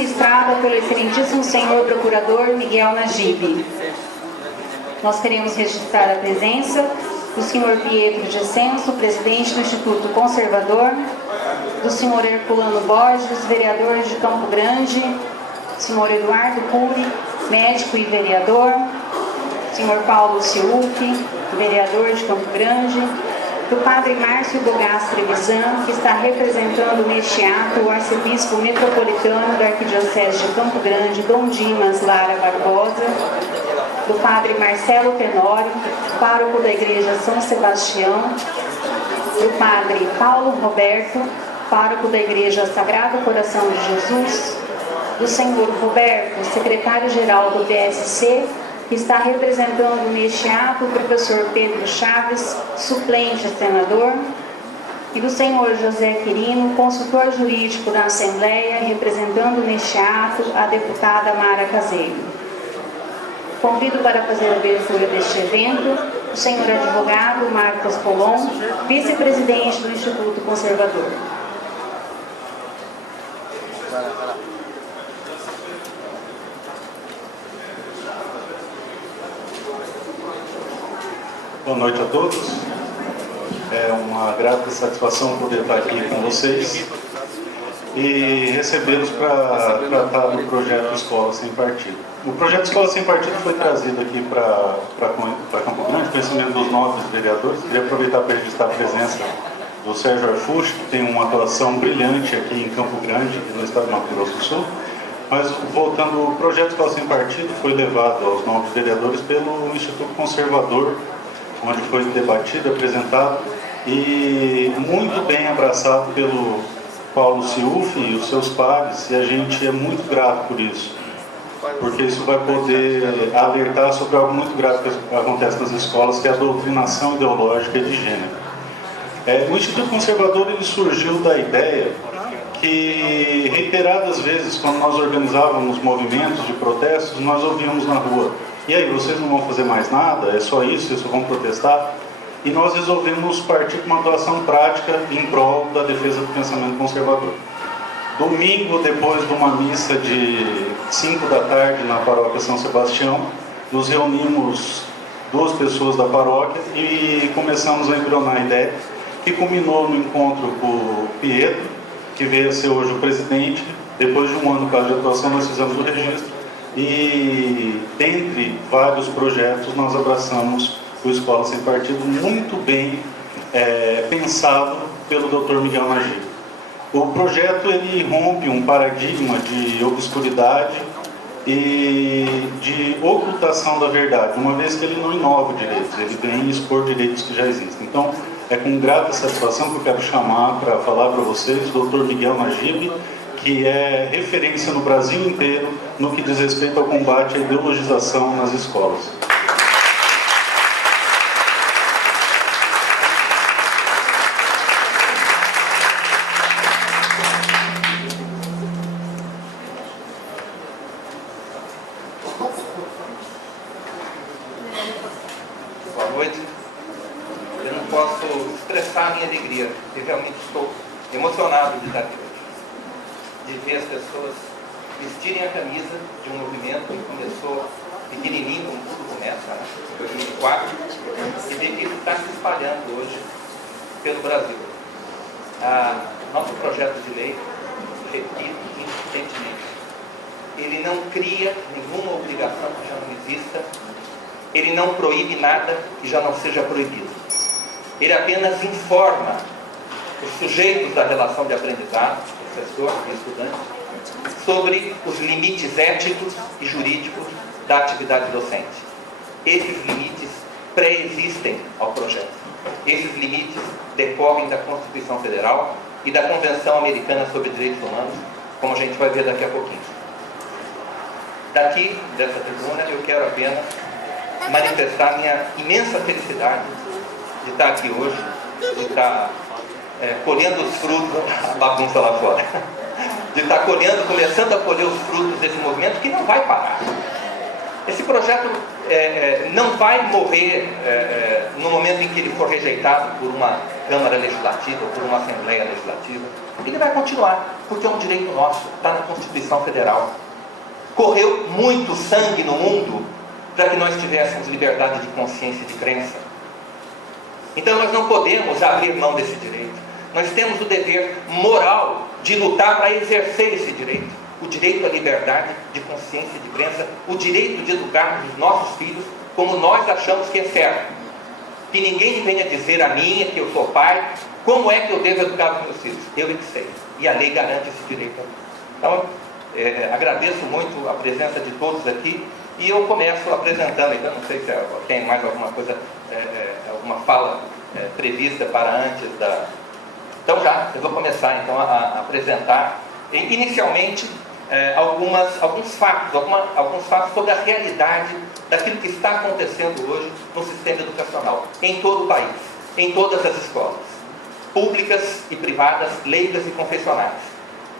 ministrada pelo excelentíssimo senhor procurador Miguel Najib. Nós queremos registrar a presença do senhor Pietro de Ascenso, presidente do Instituto Conservador, do senhor Herculano Borges, vereador de Campo Grande, senhor Eduardo Cury, médico e vereador, senhor Paulo Ciufi, vereador de Campo Grande, do padre Márcio Bogás Trevisan, que está representando neste ato o arcebispo metropolitano da Arquidiocese de Campo Grande, Dom Dimas Lara Barbosa, do padre Marcelo Tenório, pároco da Igreja São Sebastião, do padre Paulo Roberto, pároco da Igreja Sagrado Coração de Jesus, do senhor Roberto, secretário-geral do PSC, que está representando neste ato o professor Pedro Chaves, suplente senador, e do senhor José Quirino, consultor jurídico da Assembleia, representando neste ato a deputada Mara Caseiro. Convido para fazer a abertura deste evento o senhor advogado Marcos Polon, vice-presidente do Instituto Conservador. Boa noite a todos. É uma grata satisfação poder estar aqui com vocês e recebê-los para tratar do projeto Escola Sem Partido. O projeto Escola Sem Partido foi trazido aqui para Campo Grande, conhecimento dos nobres vereadores. Queria aproveitar para registrar a presença do Sérgio Arfucci, que tem uma atuação brilhante aqui em Campo Grande, no estado do Mato Grosso do Sul. Mas, voltando, o projeto Escola Sem Partido foi levado aos nobres vereadores pelo Instituto Conservador, onde foi debatido, apresentado e muito bem abraçado pelo Paulo Ciufi e os seus pares, e a gente é muito grato por isso, porque isso vai poder alertar sobre algo muito grave que acontece nas escolas, que é a doutrinação ideológica de gênero. O Instituto Conservador ele surgiu da ideia que, reiteradas vezes, quando nós organizávamos movimentos de protestos, nós ouvíamos na rua: e aí, vocês não vão fazer mais nada? É só isso? Vocês só vão protestar? E nós resolvemos partir para uma atuação prática em prol da defesa do pensamento conservador. Domingo, depois de uma missa de 5 da tarde na paróquia São Sebastião, nos reunimos 2 pessoas da paróquia e começamos a embrionar a ideia, que culminou no encontro com o Pietro, que veio a ser hoje o presidente. Depois de um ano de atuação, nós fizemos o registro. E, dentre vários projetos, nós abraçamos o Escola Sem Partido, muito bem pensado pelo Dr. Miguel Najib. O projeto ele rompe um paradigma de obscuridade e de ocultação da verdade, uma vez que ele não inova direitos, ele vem expor direitos que já existem. Então, é com grata satisfação que eu quero chamar para falar para vocês o Dr. Miguel Najib, que é referência no Brasil inteiro no que diz respeito ao combate à ideologização nas escolas. Boa noite. Eu não posso expressar a minha alegria, eu realmente estou emocionado de estar aqui hoje, de ver as pessoas vestirem a camisa de um movimento que começou pequenininho, como tudo começa, em 2004, e ver que ele está se espalhando hoje pelo Brasil. Nosso projeto de lei, repito insistentemente, ele não cria nenhuma obrigação que já não exista, ele não proíbe nada que já não seja proibido. Ele apenas informa os sujeitos da relação de aprendizado, professor e estudante, sobre os limites éticos e jurídicos da atividade docente. Esses limites pré-existem ao projeto. Esses limites decorrem da Constituição Federal e da Convenção Americana sobre Direitos Humanos, como a gente vai ver daqui a pouquinho. Daqui, dessa tribuna, eu quero apenas manifestar minha imensa felicidade de estar aqui hoje, de estar colhendo os frutos, a bagunça lá fora, de estar colhendo, começando a colher os frutos desse movimento que não vai parar. Esse projeto não vai morrer no momento em que ele for rejeitado por uma Câmara Legislativa, por uma Assembleia Legislativa. Ele vai continuar. porque é um direito nosso, está na Constituição Federal. Correu muito sangue no mundo para que nós tivéssemos liberdade de consciência e de crença. Então nós não podemos abrir mão desse direito. Nós temos o dever moral de lutar para exercer esse direito. O direito à liberdade de consciência e de crença, o direito de educar os nossos filhos como nós achamos que é certo. Que ninguém venha dizer a mim, que eu sou pai, como é que eu devo educar os meus filhos. Eu é que sei. E a lei garante esse direito. Então, agradeço muito a presença de todos aqui. E eu começo apresentando, então não sei se tem mais alguma coisa, alguma fala prevista para antes da... Então eu vou começar então a apresentar, inicialmente, alguns fatos sobre a realidade daquilo que está acontecendo hoje no sistema educacional, em todo o país, em todas as escolas, públicas e privadas, leigas e confessionais.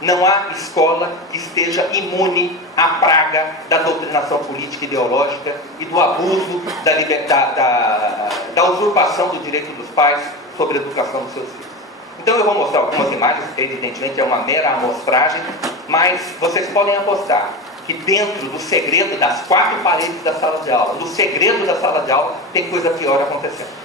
Não há escola que esteja imune à praga da doutrinação política e ideológica e do abuso da usurpação do direito dos pais sobre a educação dos seus filhos. Então eu vou mostrar algumas imagens, evidentemente é uma mera amostragem, mas vocês podem apostar que dentro do segredo das 4 paredes da sala de aula, do segredo da sala de aula, tem coisa pior acontecendo.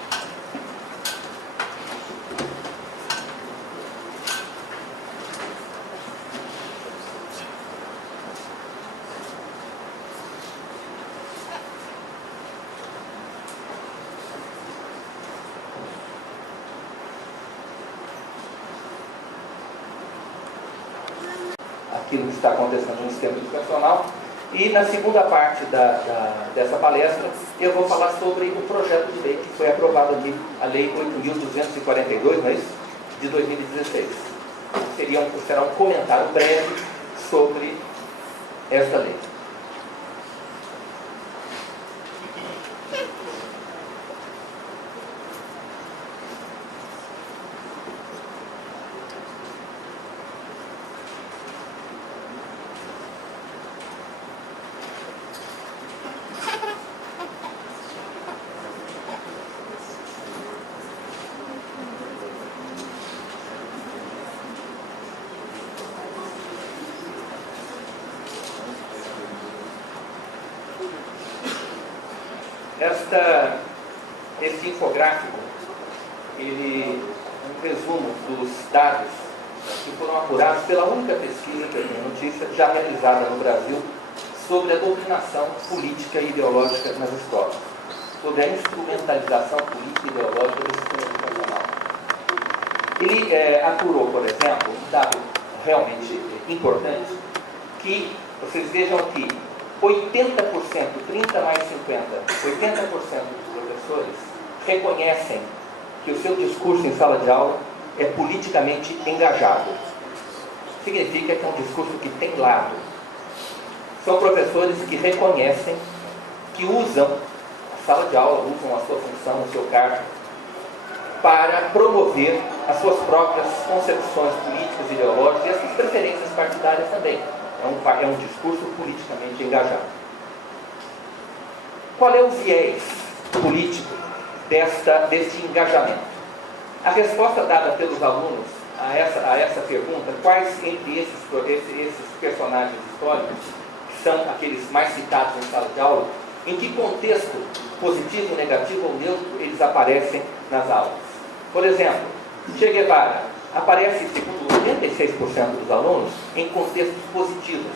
Aquilo que está acontecendo no sistema educacional. E na segunda parte dessa palestra, eu vou falar sobre o projeto de lei que foi aprovado aqui, a Lei 8.242, não é isso? De 2016. Será um comentário breve sobre esta lei. Esse infográfico, ele é um resumo dos dados que foram apurados pela única pesquisa que eu tenho notícia já realizada no Brasil sobre a doutrinação política e ideológica nas escolas, sobre a instrumentalização política e ideológica do sistema educacional. Ele apurou, por exemplo, um dado realmente importante, que vocês vejam aqui, 80%, 30 mais 50, 80% dos professores reconhecem que o seu discurso em sala de aula é politicamente engajado. Significa que é um discurso que tem lado. São professores que reconhecem que usam a sala de aula, usam a sua função, o seu cargo, para promover as suas próprias concepções políticas, ideológicas e as suas preferências partidárias também. É um discurso politicamente engajado. Qual é o viés político deste engajamento? A resposta dada pelos alunos a essa pergunta, quais entre esses personagens históricos, que são aqueles mais citados em sala de aula, em que contexto positivo, negativo ou neutro eles aparecem nas aulas? Por exemplo, Che Guevara aparece, segundo 86% dos alunos, em contextos positivos.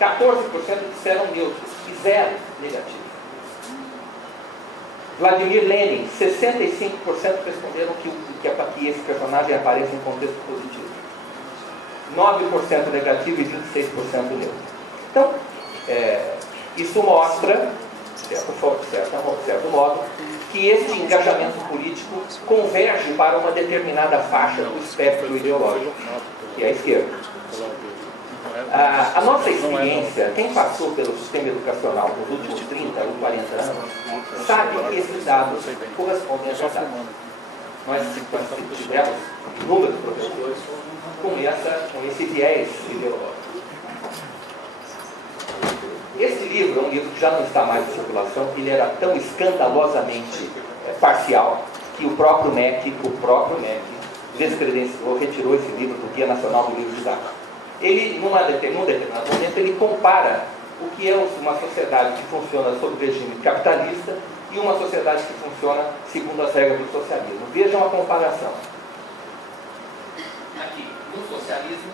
14% disseram neutros e 0 negativos. Vladimir Lenin, 65% responderam que esse personagem aparece em contexto positivo. 9% negativo e 26% neutro. Então, isso mostra, de certo modo, que este engajamento político converge para uma determinada faixa do espectro ideológico, que é a esquerda. A nossa experiência, quem passou pelo sistema educacional nos últimos 30 ou 40 anos, sabe que esses dados correspondem à verdade. Nós tivemos inúmeros professores com esse viés ideológico. Esse livro é um livro que já não está mais em circulação, ele era tão escandalosamente parcial que o próprio MEC descredenciou, retirou esse livro do Guia Nacional do Livro Didático. Ele, num determinado momento, ele compara o que é uma sociedade que funciona sob o regime capitalista e uma sociedade que funciona segundo as regras do socialismo. Vejam a comparação. Aqui, no socialismo,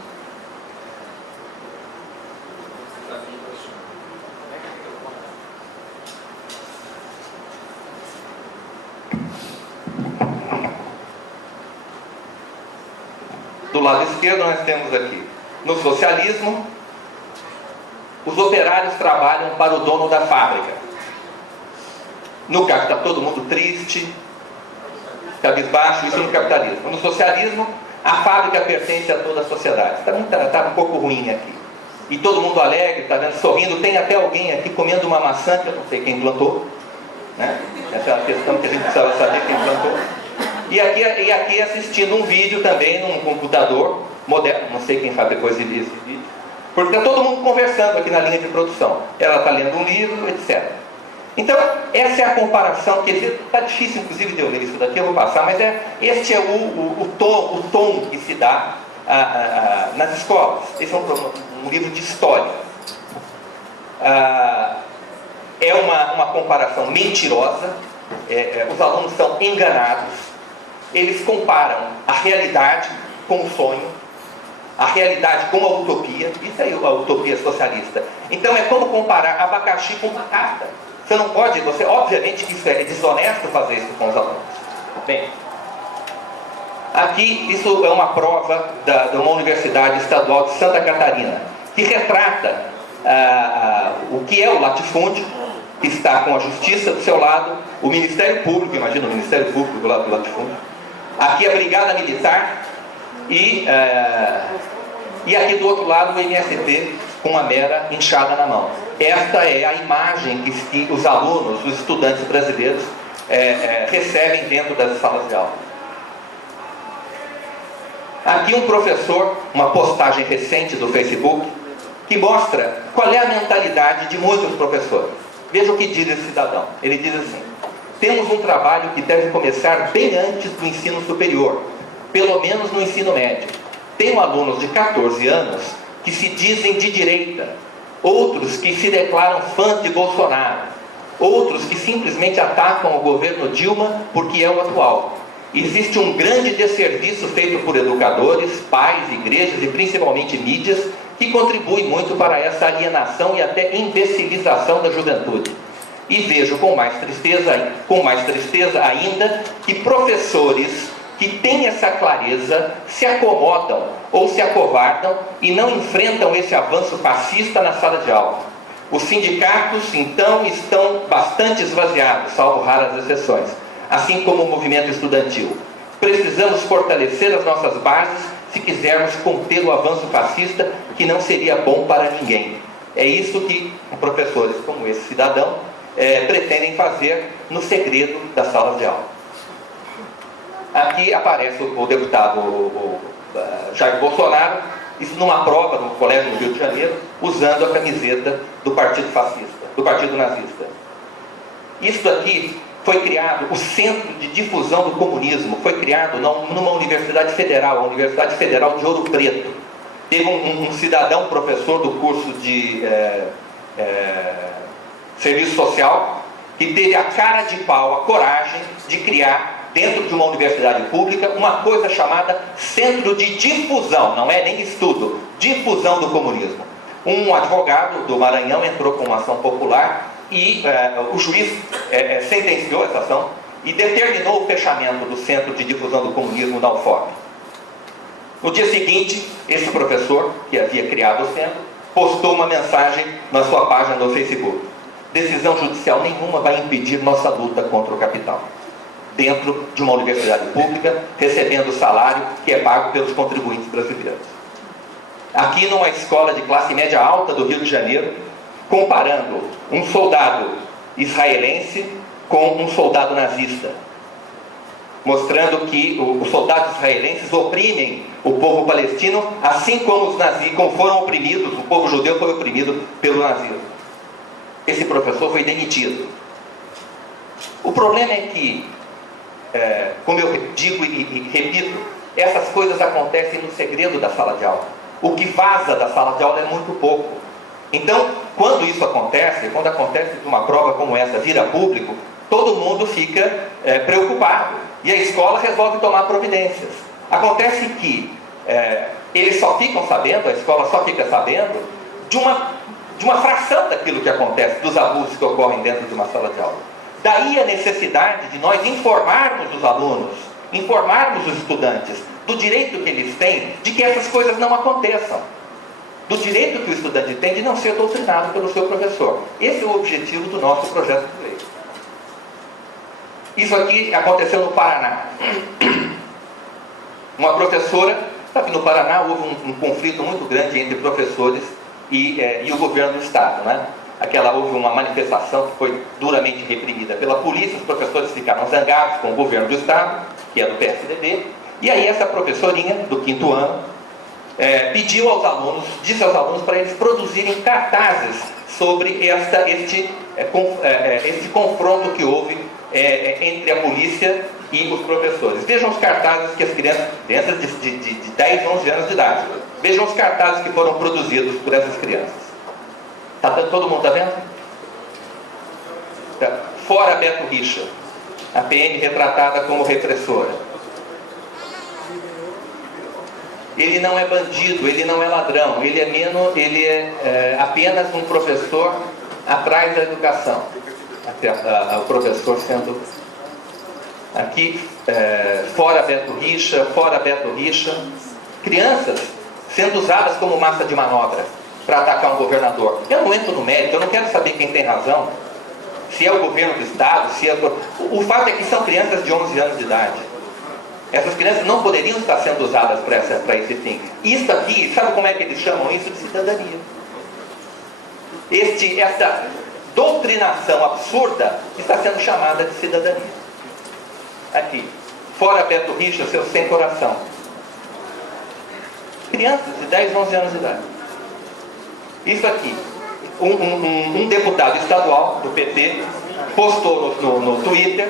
do lado esquerdo nós temos aqui, no socialismo, os operários trabalham para o dono da fábrica. No capital, está todo mundo triste, cabisbaixo, isso no capitalismo. No socialismo, a fábrica pertence a toda a sociedade. Está um pouco ruim aqui. E todo mundo alegre, está vendo, sorrindo. Tem até alguém aqui comendo uma maçã, que eu não sei quem plantou. Né? Essa é a questão que a gente precisava saber quem plantou. E aqui assistindo um vídeo também num computador moderno, não sei quem fabricou esse vídeo, porque está todo mundo conversando aqui na linha de produção. Ela está lendo um livro, etc. Então, essa é a comparação, que está difícil inclusive de eu ler isso daqui, eu vou passar, mas este é o tom que se dá nas escolas. Esse é um livro de história. É uma comparação mentirosa, os alunos são enganados. Eles comparam a realidade com o sonho, a realidade com a utopia. Isso aí, a utopia socialista. Então é como comparar abacaxi com batata. Você não pode, obviamente que isso é desonesto fazer isso com os alunos. Bem, aqui isso é uma prova de uma universidade estadual de Santa Catarina, que retrata o que é o latifúndio, que está com a justiça do seu lado, o Ministério Público, imagina o Ministério Público do lado do latifúndio, aqui a Brigada Militar e aqui do outro lado o MST com uma mera enxada na mão. Esta é a imagem que os alunos, os estudantes brasileiros recebem dentro das salas de aula. Aqui um professor, uma postagem recente do Facebook, que mostra qual é a mentalidade de muitos professores. Veja o que diz esse cidadão. Ele diz assim: temos um trabalho que deve começar bem antes do ensino superior, pelo menos no ensino médio. Tenho alunos de 14 anos que se dizem de direita, outros que se declaram fãs de Bolsonaro, outros que simplesmente atacam o governo Dilma porque é o atual. Existe um grande desserviço feito por educadores, pais, igrejas e principalmente mídias, que contribuem muito para essa alienação e até imbecilização da juventude. E vejo com mais tristeza ainda que professores que têm essa clareza se acomodam ou se acovardam e não enfrentam esse avanço fascista na sala de aula. Os sindicatos, então, estão bastante esvaziados, salvo raras exceções, assim como o movimento estudantil. Precisamos fortalecer as nossas bases se quisermos conter o avanço fascista, que não seria bom para ninguém. É isso que professores como esse cidadão pretendem fazer no segredo das salas de aula. Aqui aparece o deputado Jair Bolsonaro, isso numa prova no colégio do Rio de Janeiro, usando a camiseta do partido fascista, do partido nazista. Isso aqui foi criado, o Centro de Difusão do Comunismo, foi criado numa universidade federal, a Universidade Federal de Ouro Preto. Teve um cidadão, professor do curso de Serviço Social, que teve a cara de pau, a coragem de criar, dentro de uma universidade pública, uma coisa chamada Centro de Difusão, não é nem estudo, difusão do comunismo. Um advogado do Maranhão entrou com uma ação popular e o juiz sentenciou essa ação e determinou o fechamento do Centro de Difusão do Comunismo da UFOP. No dia seguinte, esse professor, que havia criado o centro, postou uma mensagem na sua página no Facebook: decisão judicial nenhuma vai impedir nossa luta contra o capital. Dentro de uma universidade pública, recebendo o salário que é pago pelos contribuintes brasileiros. Aqui numa escola de classe média alta do Rio de Janeiro, comparando um soldado israelense com um soldado nazista, mostrando que os soldados israelenses oprimem o povo palestino, assim como os nazis, como foram oprimidos, o povo judeu foi oprimido pelo nazismo. Esse professor foi demitido. O problema é que, como eu digo e repito, essas coisas acontecem no segredo da sala de aula. O que vaza da sala de aula é muito pouco. Então, quando isso acontece, quando acontece que uma prova como essa vira público, todo mundo fica preocupado. E a escola resolve tomar providências. Acontece que eles só ficam sabendo, a escola só fica sabendo de uma fração daquilo que acontece, dos abusos que ocorrem dentro de uma sala de aula. Daí a necessidade de nós informarmos os alunos, informarmos os estudantes do direito que eles têm de que essas coisas não aconteçam. Do direito que o estudante tem de não ser doutrinado pelo seu professor. Esse é o objetivo do nosso projeto de lei. Isso aqui aconteceu no Paraná. Uma professora, sabe, no Paraná houve um conflito muito grande entre professores e o governo do Estado, né? Houve uma manifestação que foi duramente reprimida pela polícia, os professores ficaram zangados com o governo do Estado, que é do PSDB, e aí essa professorinha do 5º ano pediu aos alunos, disse aos alunos para eles produzirem cartazes sobre este confronto que houve entre a polícia e os professores. Vejam os cartazes que as crianças de 10, 11 anos de idade, vejam os cartazes que foram produzidos por essas crianças. Todo mundo está vendo? Fora Beto Richa, a PM retratada como repressora. Ele não é bandido, ele não é ladrão, ele é apenas um professor atrás da educação. O professor sendo aqui, fora Beto Richa, crianças sendo usadas como massa de manobra para atacar um governador. Eu não entro no mérito, eu não quero saber quem tem razão, se é o governo do Estado, o fato é que são crianças de 11 anos de idade. Essas crianças não poderiam estar sendo usadas para esse fim. Isso aqui, sabe como é que eles chamam isso? De cidadania. Essa doutrinação absurda está sendo chamada de cidadania. Aqui, fora Beto Richa, seu sem coração. Crianças de 10, 11 anos de idade. Isso aqui, um deputado estadual do PT postou no Twitter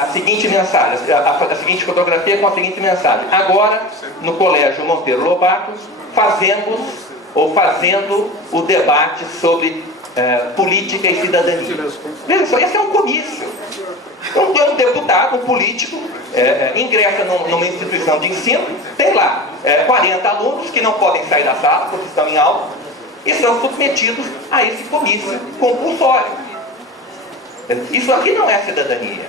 a seguinte mensagem, a seguinte fotografia com a seguinte mensagem: agora no Colégio Monteiro Lobato fazendo o debate sobre política e cidadania. Veja só, esse é um comício. Um deputado, um político, ingressa numa instituição de ensino, tem lá 40 alunos que não podem sair da sala porque estão em aula e são submetidos a esse comício compulsório. Isso aqui não é cidadania.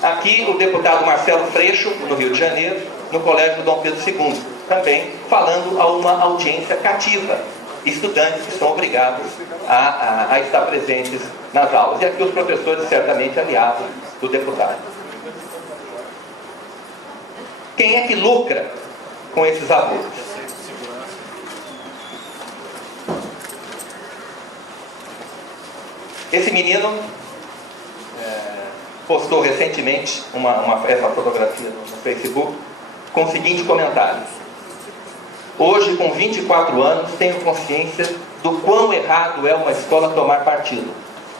Aqui o deputado Marcelo Freixo, no Rio de Janeiro, no Colégio Dom Pedro II, também falando a uma audiência cativa. Estudantes que são obrigados a estar presentes nas aulas. E aqui os professores, certamente aliados do deputado. Quem é que lucra com esses abusos? Esse menino postou recentemente essa fotografia no Facebook com o seguinte comentário: hoje, com 24 anos, tenho consciência do quão errado é uma escola tomar partido.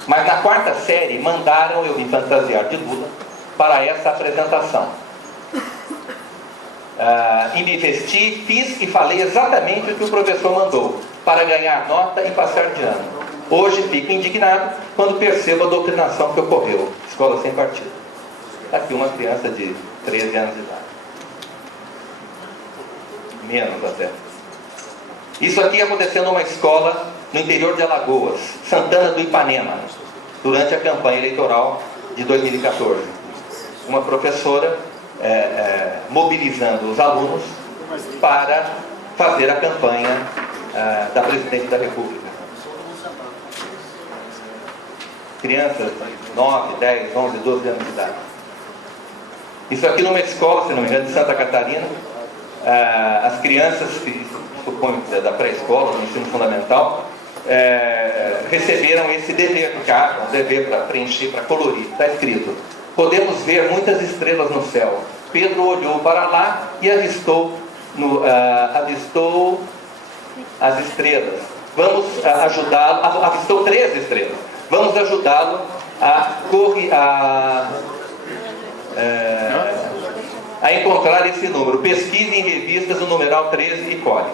Mas na 4ª série mandaram eu me fantasiar de Lula para essa apresentação. E me vesti, fiz e falei exatamente o que o professor mandou, para ganhar nota e passar de ano. Hoje fico indignado quando percebo a doutrinação que ocorreu. Escola sem partido. Aqui uma criança de 13 anos de idade. Menos até. Isso aqui aconteceu numa escola no interior de Alagoas, Santana do Ipanema, durante a campanha eleitoral de 2014. Uma professora mobilizando os alunos para fazer a campanha da Presidente da República. Crianças de 9, 10, 11, 12 anos de idade. Isso aqui numa escola, se não me engano, de Santa Catarina. As crianças, suponho da pré-escola, do ensino fundamental, receberam esse dever de casa, um dever para preencher, para colorir. Está escrito: podemos ver muitas estrelas no céu. Pedro olhou para lá e avistou as estrelas. Vamos ajudá-lo, avistou 3 estrelas. Vamos ajudá-lo a a encontrar esse número. Pesquise em revistas o numeral 13 e colhe.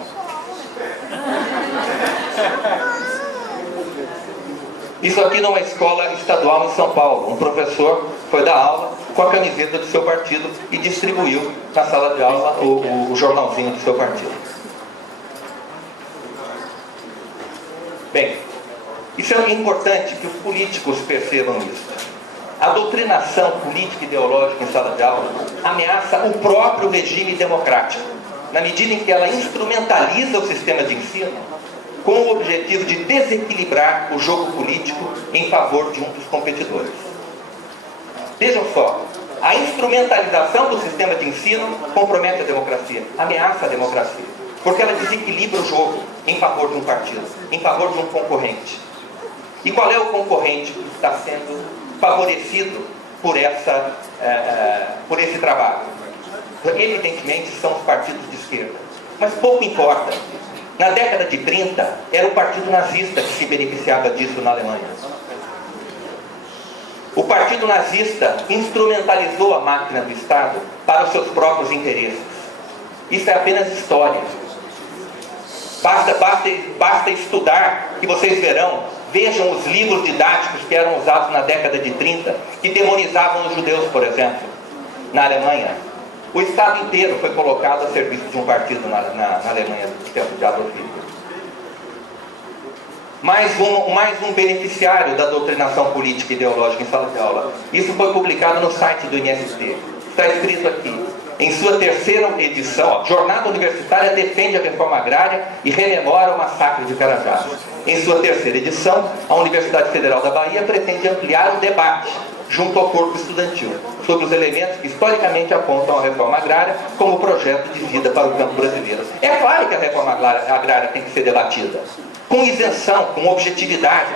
Isso aqui numa escola estadual em São Paulo. Um professor foi dar aula com a camiseta do seu partido e distribuiu na sala de aula o jornalzinho do seu partido. Bem, isso é importante que os políticos percebam isso. A doutrinação política e ideológica em sala de aula ameaça o próprio regime democrático, na medida em que ela instrumentaliza o sistema de ensino com o objetivo de desequilibrar o jogo político em favor de um dos competidores. Vejam só, a instrumentalização do sistema de ensino compromete a democracia, ameaça a democracia, porque ela desequilibra o jogo em favor de um partido, em favor de um concorrente. E qual é o concorrente que está sendo favorecido por esse trabalho? Evidentemente são os partidos de esquerda, mas pouco importa. Na década de 30, era o partido nazista que se beneficiava disso na Alemanha. O partido nazista instrumentalizou a máquina do Estado para os seus próprios interesses. Isso é apenas história. Basta estudar, que vocês verão. Vejam os livros didáticos que eram usados na década de 30, que demonizavam os judeus, por exemplo, na Alemanha. O Estado inteiro foi colocado a serviço de um partido na Alemanha do tempo de Adolf Hitler. Mais um beneficiário da doutrinação política e ideológica em sala de aula. Isso foi publicado no site do INST. Está escrito aqui, em sua terceira edição, Jornada Universitária defende a reforma agrária e rememora o massacre de Carajás. Em sua terceira edição, a Universidade Federal da Bahia pretende ampliar o debate junto ao corpo estudantil sobre os elementos que historicamente apontam a reforma agrária como projeto de vida para o campo brasileiro. É claro que a reforma agrária tem que ser debatida, com isenção, com objetividade,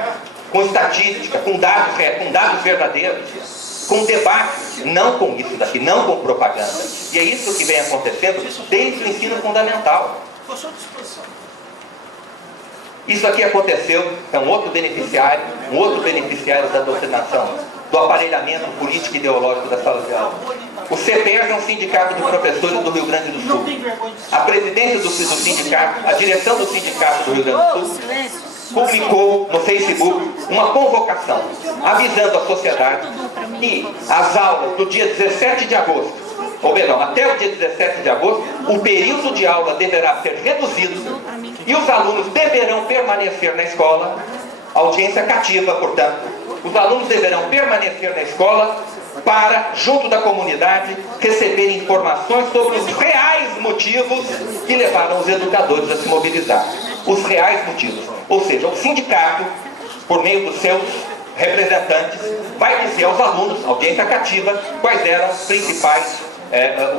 com estatística, com dados verdadeiros, com debate, não com isso daqui, não com propaganda. E é isso que vem acontecendo desde o ensino fundamental. Isso aqui aconteceu, é um outro beneficiário da doutrinação, do aparelhamento político e ideológico da sala de aula. O CEPERS é um sindicato de professores do Rio Grande do Sul. A presidência do sindicato, a direção do sindicato do Rio Grande do Sul, publicou no Facebook uma convocação, avisando a sociedade que as aulas do dia 17 de agosto, ou melhor, até o dia 17 de agosto, o período de aula deverá ser reduzido e os alunos deverão permanecer na escola, audiência cativa, portanto. Os alunos deverão permanecer na escola para, junto da comunidade, receber informações sobre os reais motivos que levaram os educadores a se mobilizar. Os reais motivos. Ou seja, o sindicato, por meio dos seus representantes, vai dizer aos alunos, audiência cativa, quais eram os principais,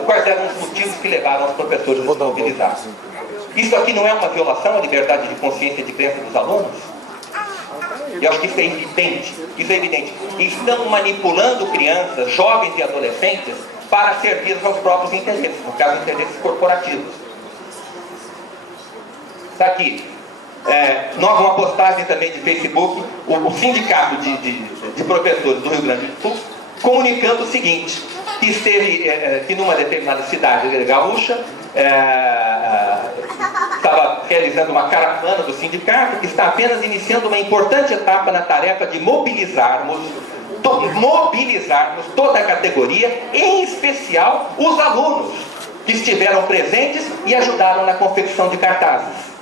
quais eram os motivos que levaram os professores a se mobilizar. Isso aqui não é uma violação à liberdade de consciência e de crença dos alunos? Eu acho que isso é evidente. Estão manipulando crianças, jovens e adolescentes para servir aos próprios interesses, no caso, interesses corporativos. Está aqui. Uma postagem também de Facebook, o sindicato de professores do Rio Grande do Sul, comunicando o seguinte, que esteve que numa determinada cidade gaúcha, estava realizando uma caravana do sindicato, que está apenas iniciando uma importante etapa na tarefa de mobilizarmos toda a categoria, em especial os alunos, que estiveram presentes e ajudaram na confecção de cartazes.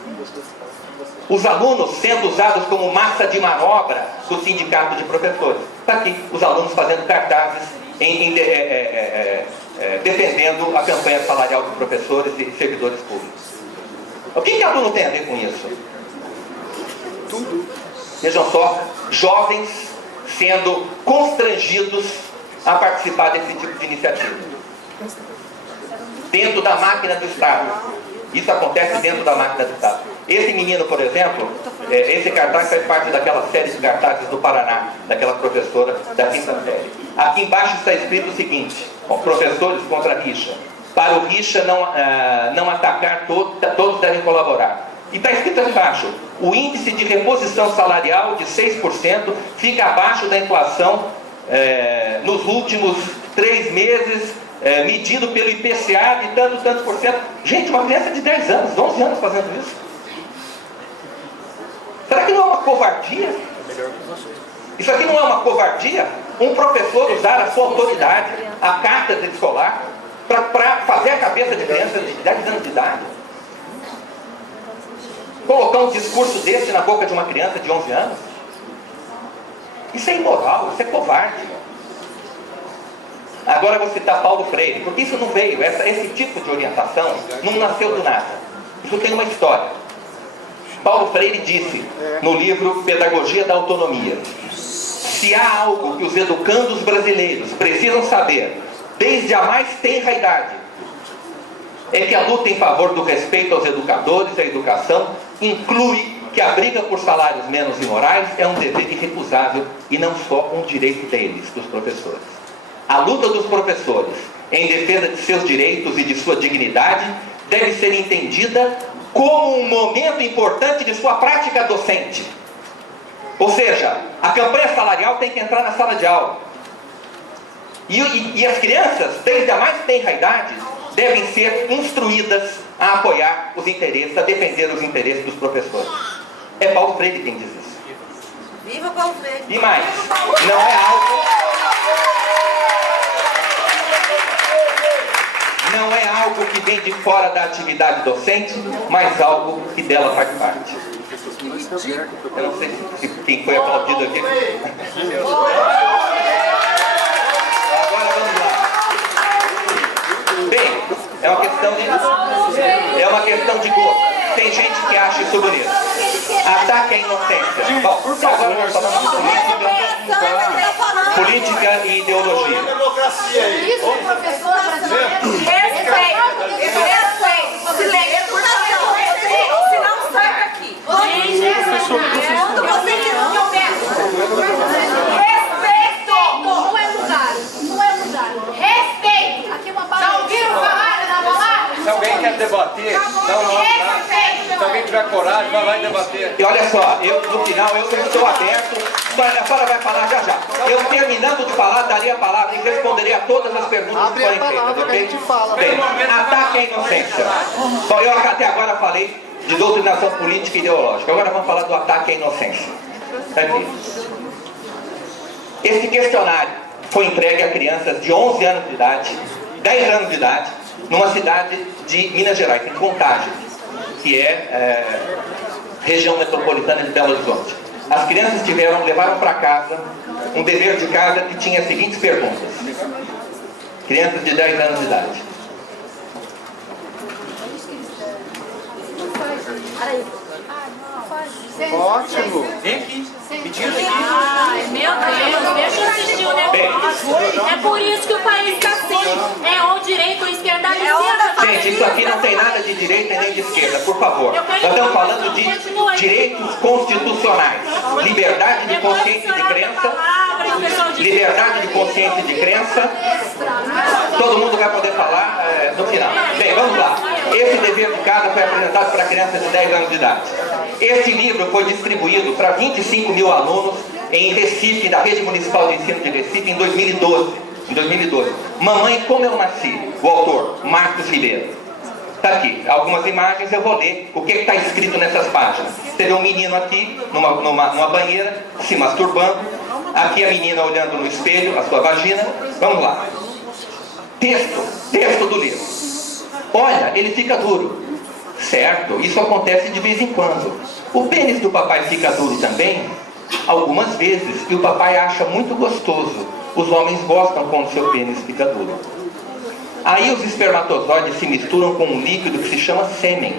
Os alunos sendo usados como massa de manobra do sindicato de professores. Está aqui, os alunos fazendo cartazes, defendendo a campanha salarial de professores e servidores públicos. O que aluno tem a ver com isso? Tudo. Vejam só, jovens sendo constrangidos a participar desse tipo de iniciativa. Dentro da máquina do Estado. Isso acontece dentro da máquina do Estado. Esse menino, por exemplo, esse cartaz faz parte daquela série de cartazes do Paraná, daquela professora da quinta série. Aqui embaixo está escrito o seguinte, professores contra a rixa. Para o rixa não atacar, todos devem colaborar. E está escrito aqui embaixo, o índice de reposição salarial de 6% fica abaixo da inflação nos últimos 3 meses medido pelo IPCA de tanto por cento. Gente, uma criança de 10 anos, 11 anos fazendo isso. Será que não é uma covardia? Isso aqui não é uma covardia? Um professor usar a sua autoridade, a cátedra escolar, para fazer a cabeça de criança de 10 anos de idade? Colocar um discurso desse na boca de uma criança de 11 anos? Isso é imoral, isso é covarde. Agora eu vou citar Paulo Freire, porque isso não veio, esse tipo de orientação não nasceu do nada. Isso tem uma história. Paulo Freire disse no livro Pedagogia da Autonomia: se há algo que os educandos brasileiros precisam saber, desde a mais tenra idade, é que a luta em favor do respeito aos educadores e à educação inclui que a briga por salários menos imorais é um dever irrecusável e não só um direito deles, dos professores. A luta dos professores em defesa de seus direitos e de sua dignidade deve ser entendida como um momento importante de sua prática docente. Ou seja, a campanha salarial tem que entrar na sala de aula. E as crianças, desde a mais tenra idade, devem ser instruídas a apoiar os interesses, a defender os interesses dos professores. É Paulo Freire quem diz isso. Viva Paulo Freire! E mais, não é algo que vem de fora da atividade docente, mas algo que dela faz parte. Eu não sei se quem foi aplaudido aqui. Agora vamos lá. Bem, é uma questão de gosto. Tem gente que acha isso bonito. Ataque a inocência. Bom, agora nós falamos de política e ideologia. Isso, professor brasileiro. Respeito. Silêncio, por favor. Se não, sai daqui. Você que não eu peço. Respeito. Não é lugar. Respeito. Aqui uma palavra. Já ouviram falar da palavra? Se alguém quer debater, dá um nome. Se alguém tiver coragem, vai lá e debater. E olha só, no final eu estou aberto. A senhora vai falar já. Eu terminando de falar, daria a palavra e responderia a todas as perguntas que forem feitas, ok? Bem, ataque à inocência. Bom, eu até agora falei de doutrinação política e ideológica. Agora vamos falar do ataque à inocência. Aqui. Esse questionário foi entregue a crianças de 11 anos de idade, 10 anos de idade, numa cidade de Minas Gerais, em Contagem, que é região metropolitana de Belo Horizonte. As crianças levaram para casa um dever de casa que tinha as seguintes perguntas. Crianças de 10 anos de idade. Ótimo. Ai, meu Deus, deixa eu assistir o negócio. É por isso que o país está assim. É ou direita ou esquerda, a esquerda. Gente, isso aqui não tem nada de direita nem de esquerda, por favor. Nós estamos falando de direitos constitucionais. Liberdade de consciência e de crença. Liberdade de consciência e de crença. Todo mundo vai poder falar no final. Bem, vamos lá. Esse dever de casa foi apresentado para crianças de 10 anos de idade. Esse livro foi distribuído para 25 mil alunos em Recife, da Rede Municipal de Ensino de Recife, em 2012. Mamãe, Como Eu Nasci, o autor, Marcos Ribeiro. Está aqui, algumas imagens, eu vou ler o que está escrito nessas páginas. Você vê um menino aqui, numa banheira, se masturbando. Aqui a menina olhando no espelho, a sua vagina. Vamos lá. Texto do livro. Olha, ele fica duro. Certo, isso acontece de vez em quando. O pênis do papai fica duro também? Algumas vezes, e o papai acha muito gostoso. Os homens gostam quando seu pênis fica duro. Aí os espermatozoides se misturam com um líquido que se chama sêmen.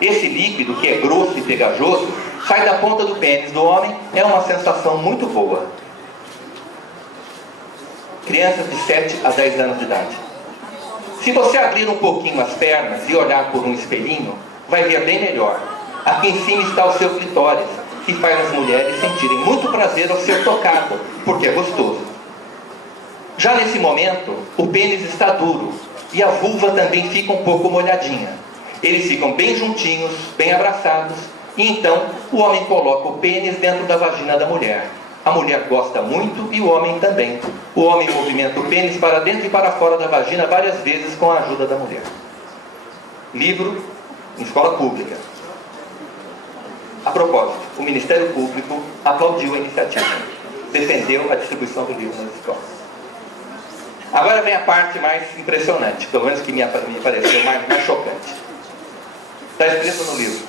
Esse líquido, que é grosso e pegajoso, sai da ponta do pênis do homem. É uma sensação muito boa. Crianças de 7 a 10 anos de idade. Se você abrir um pouquinho as pernas e olhar por um espelhinho, vai ver bem melhor. Aqui em cima está o seu clitóris, que faz as mulheres sentirem muito prazer ao ser tocado, porque é gostoso. Já nesse momento, o pênis está duro e a vulva também fica um pouco molhadinha. Eles ficam bem juntinhos, bem abraçados, e então o homem coloca o pênis dentro da vagina da mulher. A mulher gosta muito e o homem também. O homem movimenta o pênis para dentro e para fora da vagina várias vezes com a ajuda da mulher. Livro em escola pública. A propósito, o Ministério Público aplaudiu a iniciativa, defendeu a distribuição do livro nas escolas. Agora vem a parte mais impressionante, pelo menos que me pareceu mais chocante. Está escrito no livro: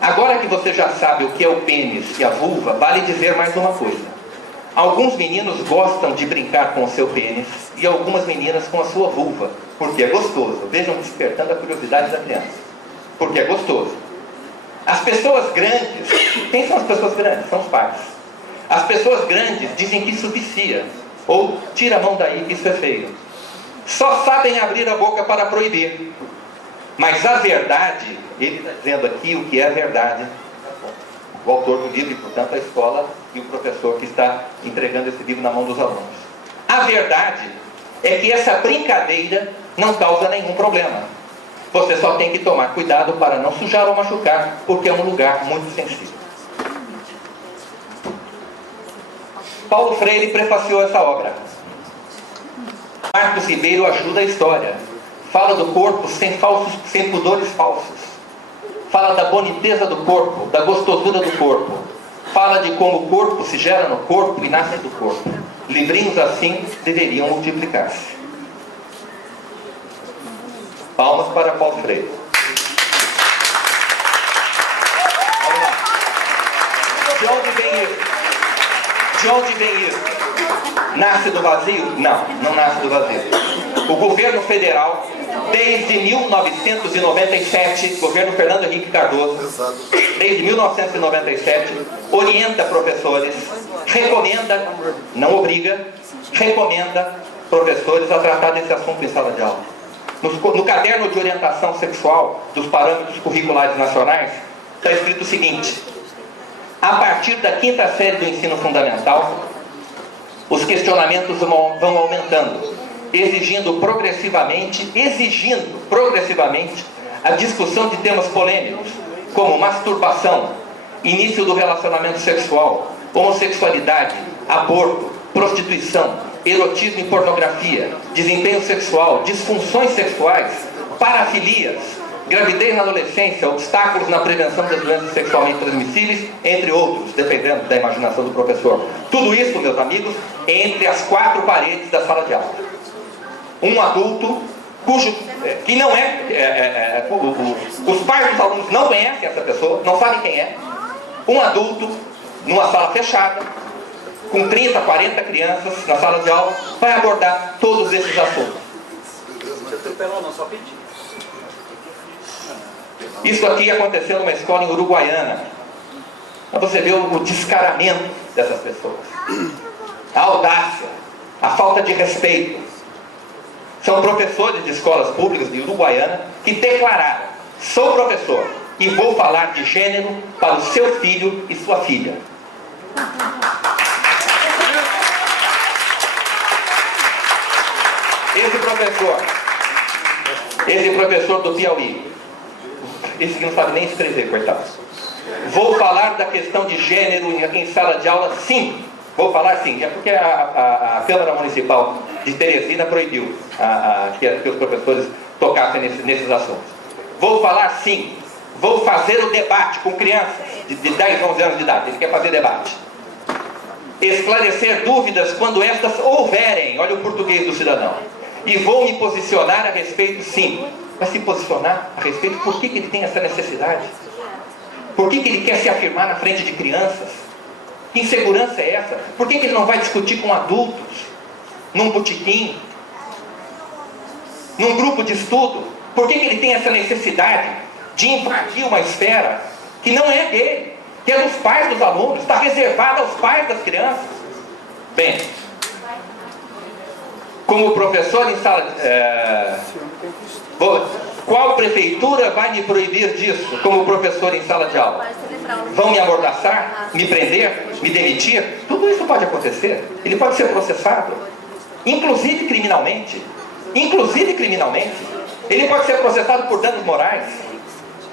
agora que você já sabe o que é o pênis e a vulva, vale dizer mais uma coisa. Alguns meninos gostam de brincar com o seu pênis e algumas meninas com a sua vulva, porque é gostoso. Vejam, despertando a curiosidade da criança. Porque é gostoso. As pessoas grandes, quem são as pessoas grandes? São os pais. As pessoas grandes dizem que isso vicia, ou tira a mão daí que isso é feio. Só sabem abrir a boca para proibir. Mas a verdade, ele está dizendo aqui o que é a verdade. O autor do livro e, portanto, a escola e o professor que está entregando esse livro na mão dos alunos. A verdade é que essa brincadeira não causa nenhum problema. Você só tem que tomar cuidado para não sujar ou machucar, porque é um lugar muito sensível. Paulo Freire prefaciou essa obra. Marcos Ribeiro ajuda a história. Fala do corpo sem pudores falsos. Fala da boniteza do corpo, da gostosura do corpo. Fala de como o corpo se gera no corpo e nasce do corpo. Livrinhos assim deveriam multiplicar-se. Palmas para Paulo Freire. Vamos lá. De onde vem isso? De onde vem isso? Nasce do vazio? Não, não nasce do vazio. O governo federal, desde 1997, governo Fernando Henrique Cardoso, desde 1997, orienta professores, recomenda, não obriga, recomenda professores a tratar desse assunto em sala de aula. No caderno de orientação sexual dos parâmetros curriculares nacionais, está escrito o seguinte: a partir da 5ª série do ensino fundamental, os questionamentos vão aumentando, exigindo progressivamente a discussão de temas polêmicos, como masturbação, início do relacionamento sexual, homossexualidade, aborto, prostituição, erotismo e pornografia, desempenho sexual, disfunções sexuais, parafilias, gravidez na adolescência, obstáculos na prevenção das doenças sexualmente transmissíveis, entre outros, dependendo da imaginação do professor. Tudo isso, meus amigos, entre as 4 paredes da sala de aula. Um adulto que não os pais dos alunos não conhecem essa pessoa, não sabem quem é. Um adulto numa sala fechada, com 30, 40 crianças na sala de aula, vai abordar todos esses assuntos. Isso aqui aconteceu numa escola em Uruguaiana. Para você ver o descaramento dessas pessoas, a audácia, a falta de respeito. São professores de escolas públicas de Uruguaiana que declararam: sou professor e vou falar de gênero para o seu filho e sua filha. Esse professor do Piauí, esse que não sabe nem escrever, coitado. Vou falar da questão de gênero em sala de aula, sim. Vou falar sim, é porque a Câmara Municipal de Teresina proibiu que os professores tocassem nesses assuntos. Vou falar sim. Vou fazer o debate com crianças de 10, 11 anos de idade. Ele quer fazer debate. Esclarecer dúvidas quando estas houverem. Olha o português do cidadão. E vou me posicionar a respeito, sim. Mas se posicionar a respeito, por que ele tem essa necessidade? Por que ele quer se afirmar na frente de crianças? Que insegurança é essa? Por que ele não vai discutir com adultos? Num botequim? Num grupo de estudo? Por que ele tem essa necessidade de invadir uma esfera que não é dele, que é dos pais dos alunos, está reservada aos pais das crianças? Bem, como professor em sala qual prefeitura vai me proibir disso como professor em sala de aula? Vão me amordaçar? Me prender? Me demitir? Tudo isso pode acontecer. Ele pode ser processado, inclusive criminalmente. Ele pode ser processado por danos morais.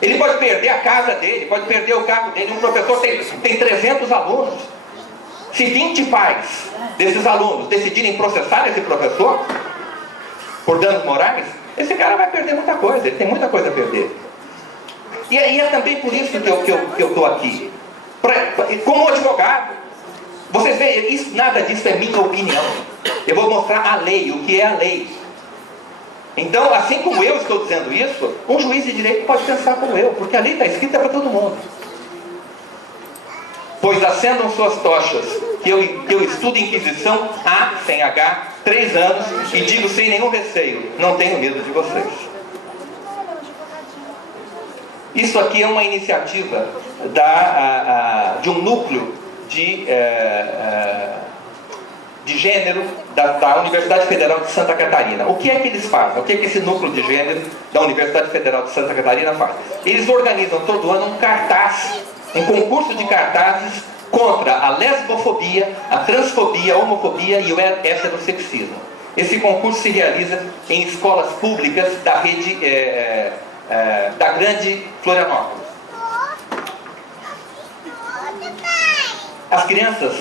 Ele pode perder a casa dele, pode perder o cargo dele. Um professor tem 300 alunos. Se 20 pais desses alunos decidirem processar esse professor por danos morais, esse cara vai perder muita coisa, ele tem muita coisa a perder. E é também por isso que eu estou aqui. Como advogado, vocês veem, nada disso é minha opinião. Eu vou mostrar a lei, o que é a lei. Então, assim como eu estou dizendo isso, um juiz de direito pode pensar como eu, porque a lei está escrita para todo mundo. Pois acendam suas tochas, que eu estudo Inquisição A, sem H, 3 anos, e digo sem nenhum receio, não tenho medo de vocês. Isso aqui é uma iniciativa de um núcleo de gênero da Universidade Federal de Santa Catarina. O que é que eles fazem? O que é que esse núcleo de gênero da Universidade Federal de Santa Catarina faz? Eles organizam todo ano um cartaz, um concurso de cartazes contra a lesbofobia, a transfobia, a homofobia e o heterossexismo. Esse concurso se realiza em escolas públicas da rede da Grande Florianópolis. As crianças,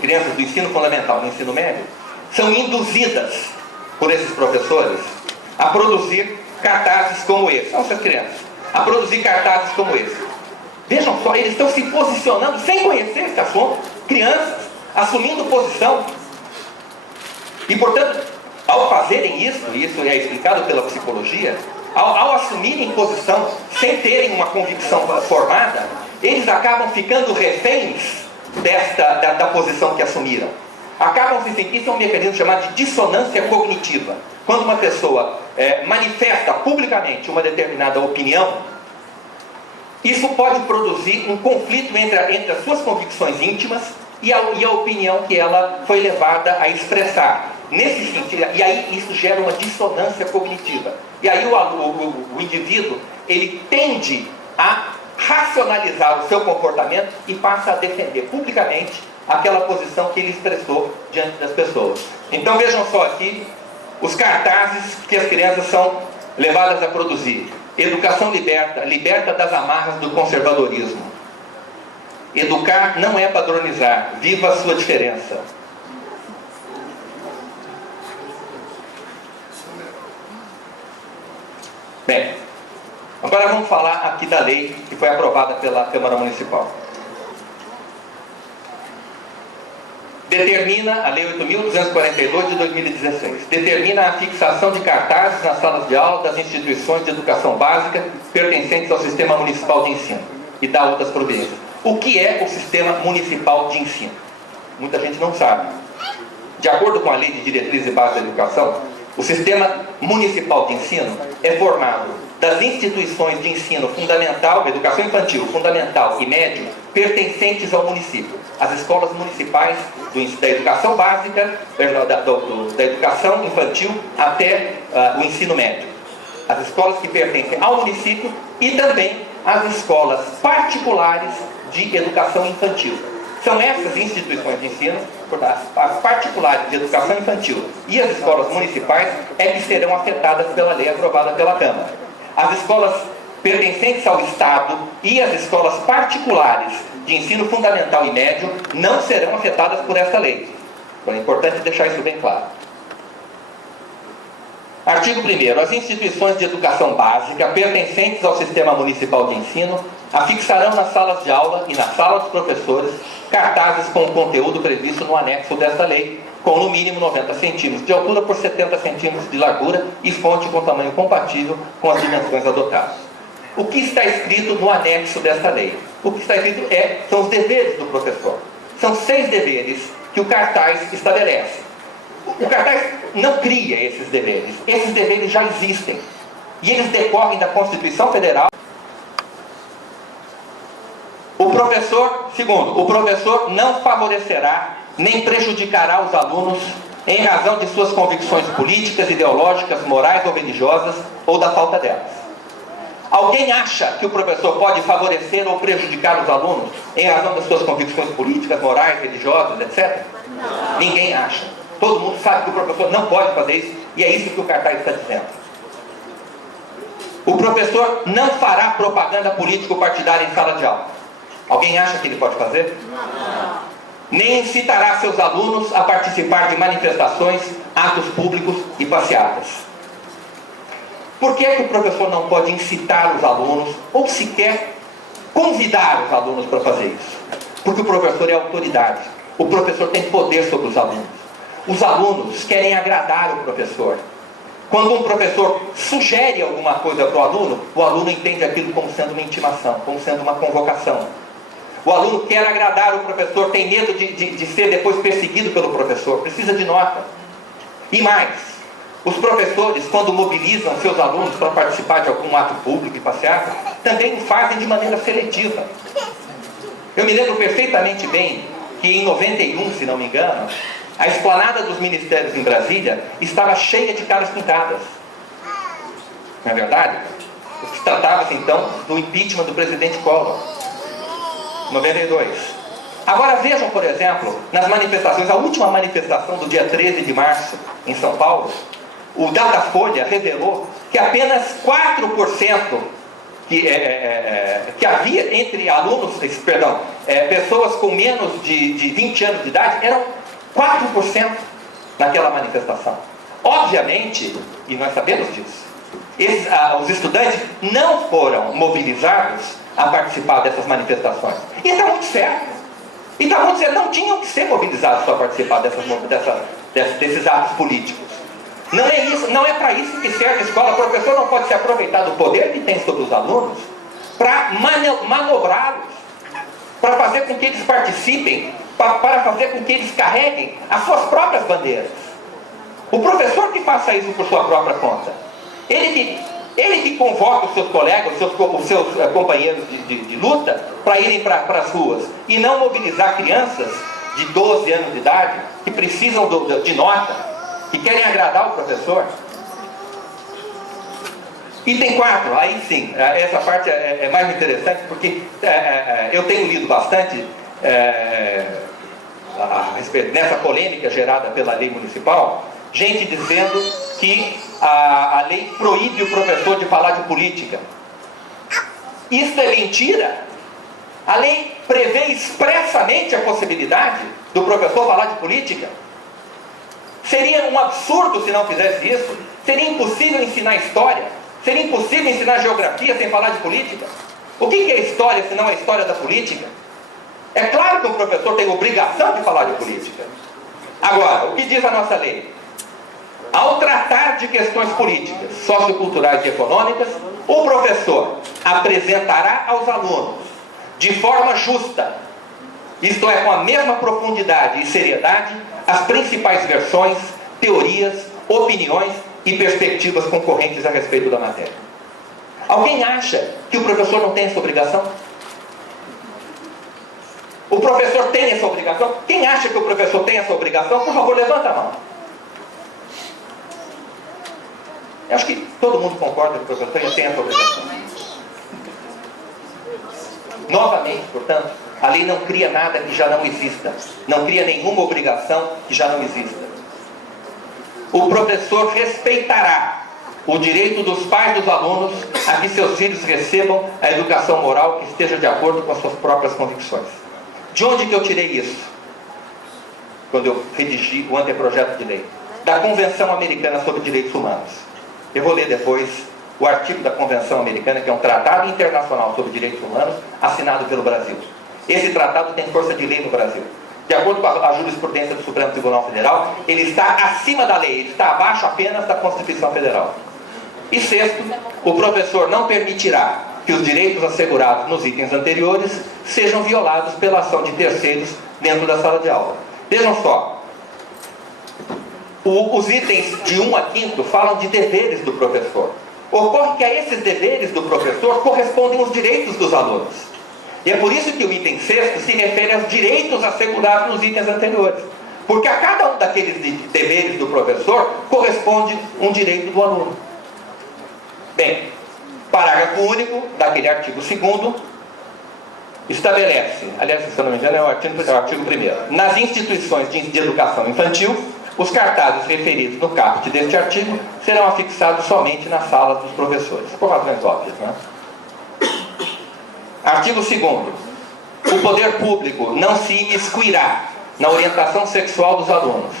crianças do ensino fundamental e ensino médio, são induzidas por esses professores a produzir cartazes como esse. São essas crianças. A produzir cartazes como esse. Vejam só, eles estão se posicionando sem conhecer esse assunto. Crianças assumindo posição. E, portanto, ao fazerem isso é explicado pela psicologia, ao assumirem posição sem terem uma convicção formada, eles acabam ficando reféns da posição que assumiram. Acabam se sentindo, isso é um mecanismo chamado de dissonância cognitiva. Quando uma pessoa manifesta publicamente uma determinada opinião, isso pode produzir um conflito entre as suas convicções íntimas e a opinião que ela foi levada a expressar. Nesse sentido, e aí isso gera uma dissonância cognitiva. E aí o indivíduo, ele tende a racionalizar o seu comportamento e passa a defender publicamente aquela posição que ele expressou diante das pessoas. Então vejam só aqui os cartazes que as crianças são levadas a produzir. Educação liberta das amarras do conservadorismo. Educar não é padronizar, viva a sua diferença. Bem, agora vamos falar aqui da lei que foi aprovada pela Câmara Municipal. Determina, a Lei 8.242 de 2016, determina a fixação de cartazes nas salas de aula das instituições de educação básica pertencentes ao Sistema Municipal de Ensino e dá outras providências. O que é o Sistema Municipal de Ensino? Muita gente não sabe. De acordo com a Lei de Diretrizes e Bases da Educação, o Sistema Municipal de Ensino é formado das instituições de ensino fundamental, educação infantil, fundamental e médio, pertencentes ao município. As escolas municipais da educação básica, da educação infantil até o ensino médio. As escolas que pertencem ao município e também as escolas particulares de educação infantil. São essas instituições de ensino, as particulares de educação infantil e as escolas municipais que serão afetadas pela lei aprovada pela Câmara. As escolas pertencentes ao Estado e as escolas particulares de ensino fundamental e médio não serão afetadas por essa lei. Então é importante deixar isso bem claro. Artigo 1º. As instituições de educação básica pertencentes ao Sistema Municipal de Ensino afixarão nas salas de aula e nas salas dos professores cartazes com o conteúdo previsto no anexo desta lei, com no mínimo 90 centímetros de altura por 70 centímetros de largura e fonte com tamanho compatível com as dimensões adotadas. O que está escrito no anexo desta lei? O que está escrito são os deveres do professor. São 6 deveres que o cartaz estabelece. O cartaz não cria esses deveres. Esses deveres já existem. E eles decorrem da Constituição Federal. Segundo, o professor não favorecerá nem prejudicará os alunos em razão de suas convicções políticas, ideológicas, morais ou religiosas ou da falta delas. Alguém acha que o professor pode favorecer ou prejudicar os alunos em razão das suas convicções políticas, morais, religiosas, etc? Não. Ninguém acha. Todo mundo sabe que o professor não pode fazer isso e é isso que o cartaz está dizendo. O professor não fará propaganda político-partidária em sala de aula. Alguém acha que ele pode fazer? Não. nem incitará seus alunos a participar de manifestações, atos públicos e passeatas. Por que o professor não pode incitar os alunos ou sequer convidar os alunos para fazer isso? Porque o professor é autoridade. O professor tem poder sobre os alunos. Os alunos querem agradar o professor. Quando um professor sugere alguma coisa para o aluno entende aquilo como sendo uma intimação, como sendo uma convocação. O aluno quer agradar o professor, tem medo de ser depois perseguido pelo professor, precisa de nota. E mais, os professores, quando mobilizam seus alunos para participar de algum ato público e passeata, também o fazem de maneira seletiva. Eu me lembro perfeitamente bem que em 91, se não me engano, a esplanada dos ministérios em Brasília estava cheia de caras pintadas. Não é verdade? Tratava-se então do impeachment do presidente Collor. 92. Agora vejam, por exemplo, nas manifestações, a última manifestação do dia 13 de março em São Paulo, o Datafolha revelou que apenas 4% que havia entre alunos, pessoas com menos de 20 anos de idade, eram 4% naquela manifestação. Obviamente, e nós sabemos disso, os estudantes não foram mobilizados a participar dessas manifestações. E está muito certo. E está muito certo, não tinham que ser mobilizados para participar desses atos políticos. Não é isso, não é para isso que serve a escola. O professor não pode se aproveitar do poder que tem sobre os alunos para manobrá-los, para fazer com que eles participem, para fazer com que eles carreguem as suas próprias bandeiras. O professor que faça isso por sua própria conta, ele que convoca os seus colegas, os seus companheiros de luta para irem para as ruas e não mobilizar crianças de 12 anos de idade que precisam de nota, que querem agradar o professor. Item 4, aí sim, essa parte é mais interessante porque eu tenho lido bastante a respeito dessa polêmica gerada pela lei municipal, gente dizendo que a lei proíbe o professor de falar de política. Isso é mentira. A lei prevê expressamente a possibilidade do professor falar de política. Seria um absurdo se não fizesse isso. Seria impossível ensinar história. Seria impossível ensinar geografia sem falar de política. O que é história se não a história da política? É claro que o professor tem obrigação de falar de política. Agora, o que diz a nossa lei? Ao tratar de questões políticas, socioculturais e econômicas, o professor apresentará aos alunos, de forma justa, isto é, com a mesma profundidade e seriedade, as principais versões, teorias, opiniões e perspectivas concorrentes a respeito da matéria. Alguém acha que o professor não tem essa obrigação? O professor tem essa obrigação? Quem acha que o professor tem essa obrigação, por favor, levanta a mão. Eu acho que todo mundo concorda que o professor tem essa obrigação. Novamente, portanto, a lei não cria nada que já não exista. Não cria nenhuma obrigação que já não exista. O professor respeitará o direito dos pais dos alunos a que seus filhos recebam a educação moral que esteja de acordo com as suas próprias convicções. De onde que eu tirei isso? Quando eu redigi o anteprojeto de lei. Da Convenção Americana sobre Direitos Humanos. Eu vou ler depois o artigo da Convenção Americana, que é um tratado internacional sobre direitos humanos, assinado pelo Brasil. Esse tratado tem força de lei no Brasil. De acordo com a jurisprudência do Supremo Tribunal Federal, ele está acima da lei, ele está abaixo apenas da Constituição Federal. E sexto, o professor não permitirá que os direitos assegurados nos itens anteriores sejam violados pela ação de terceiros dentro da sala de aula. Vejam só, os itens de 1 a 5 falam de deveres do professor. Ocorre que a esses deveres do professor correspondem os direitos dos alunos. E é por isso que o item 6º se refere aos direitos assegurados nos itens anteriores. Porque a cada um daqueles deveres do professor corresponde um direito do aluno. Bem, parágrafo único daquele artigo 2º estabelece, aliás, se eu não me engano, é o artigo 1º. Nas instituições de educação infantil, os cartazes referidos no caput deste artigo serão afixados somente nas salas dos professores, por razões óbvias, né? Artigo 2º. O poder público não se imiscuirá na orientação sexual dos alunos,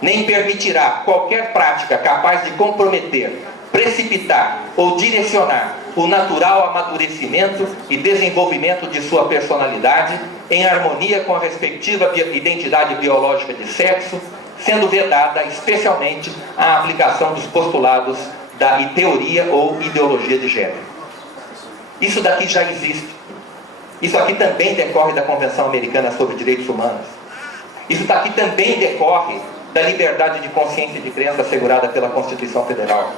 nem permitirá qualquer prática capaz de comprometer, precipitar ou direcionar o natural amadurecimento e desenvolvimento de sua personalidade em harmonia com a respectiva identidade biológica de sexo, sendo vedada especialmente a aplicação dos postulados da teoria ou ideologia de gênero. Isso daqui já existe. Isso aqui também decorre da Convenção Americana sobre Direitos Humanos. Isso daqui também decorre da liberdade de consciência e de crença assegurada pela Constituição Federal.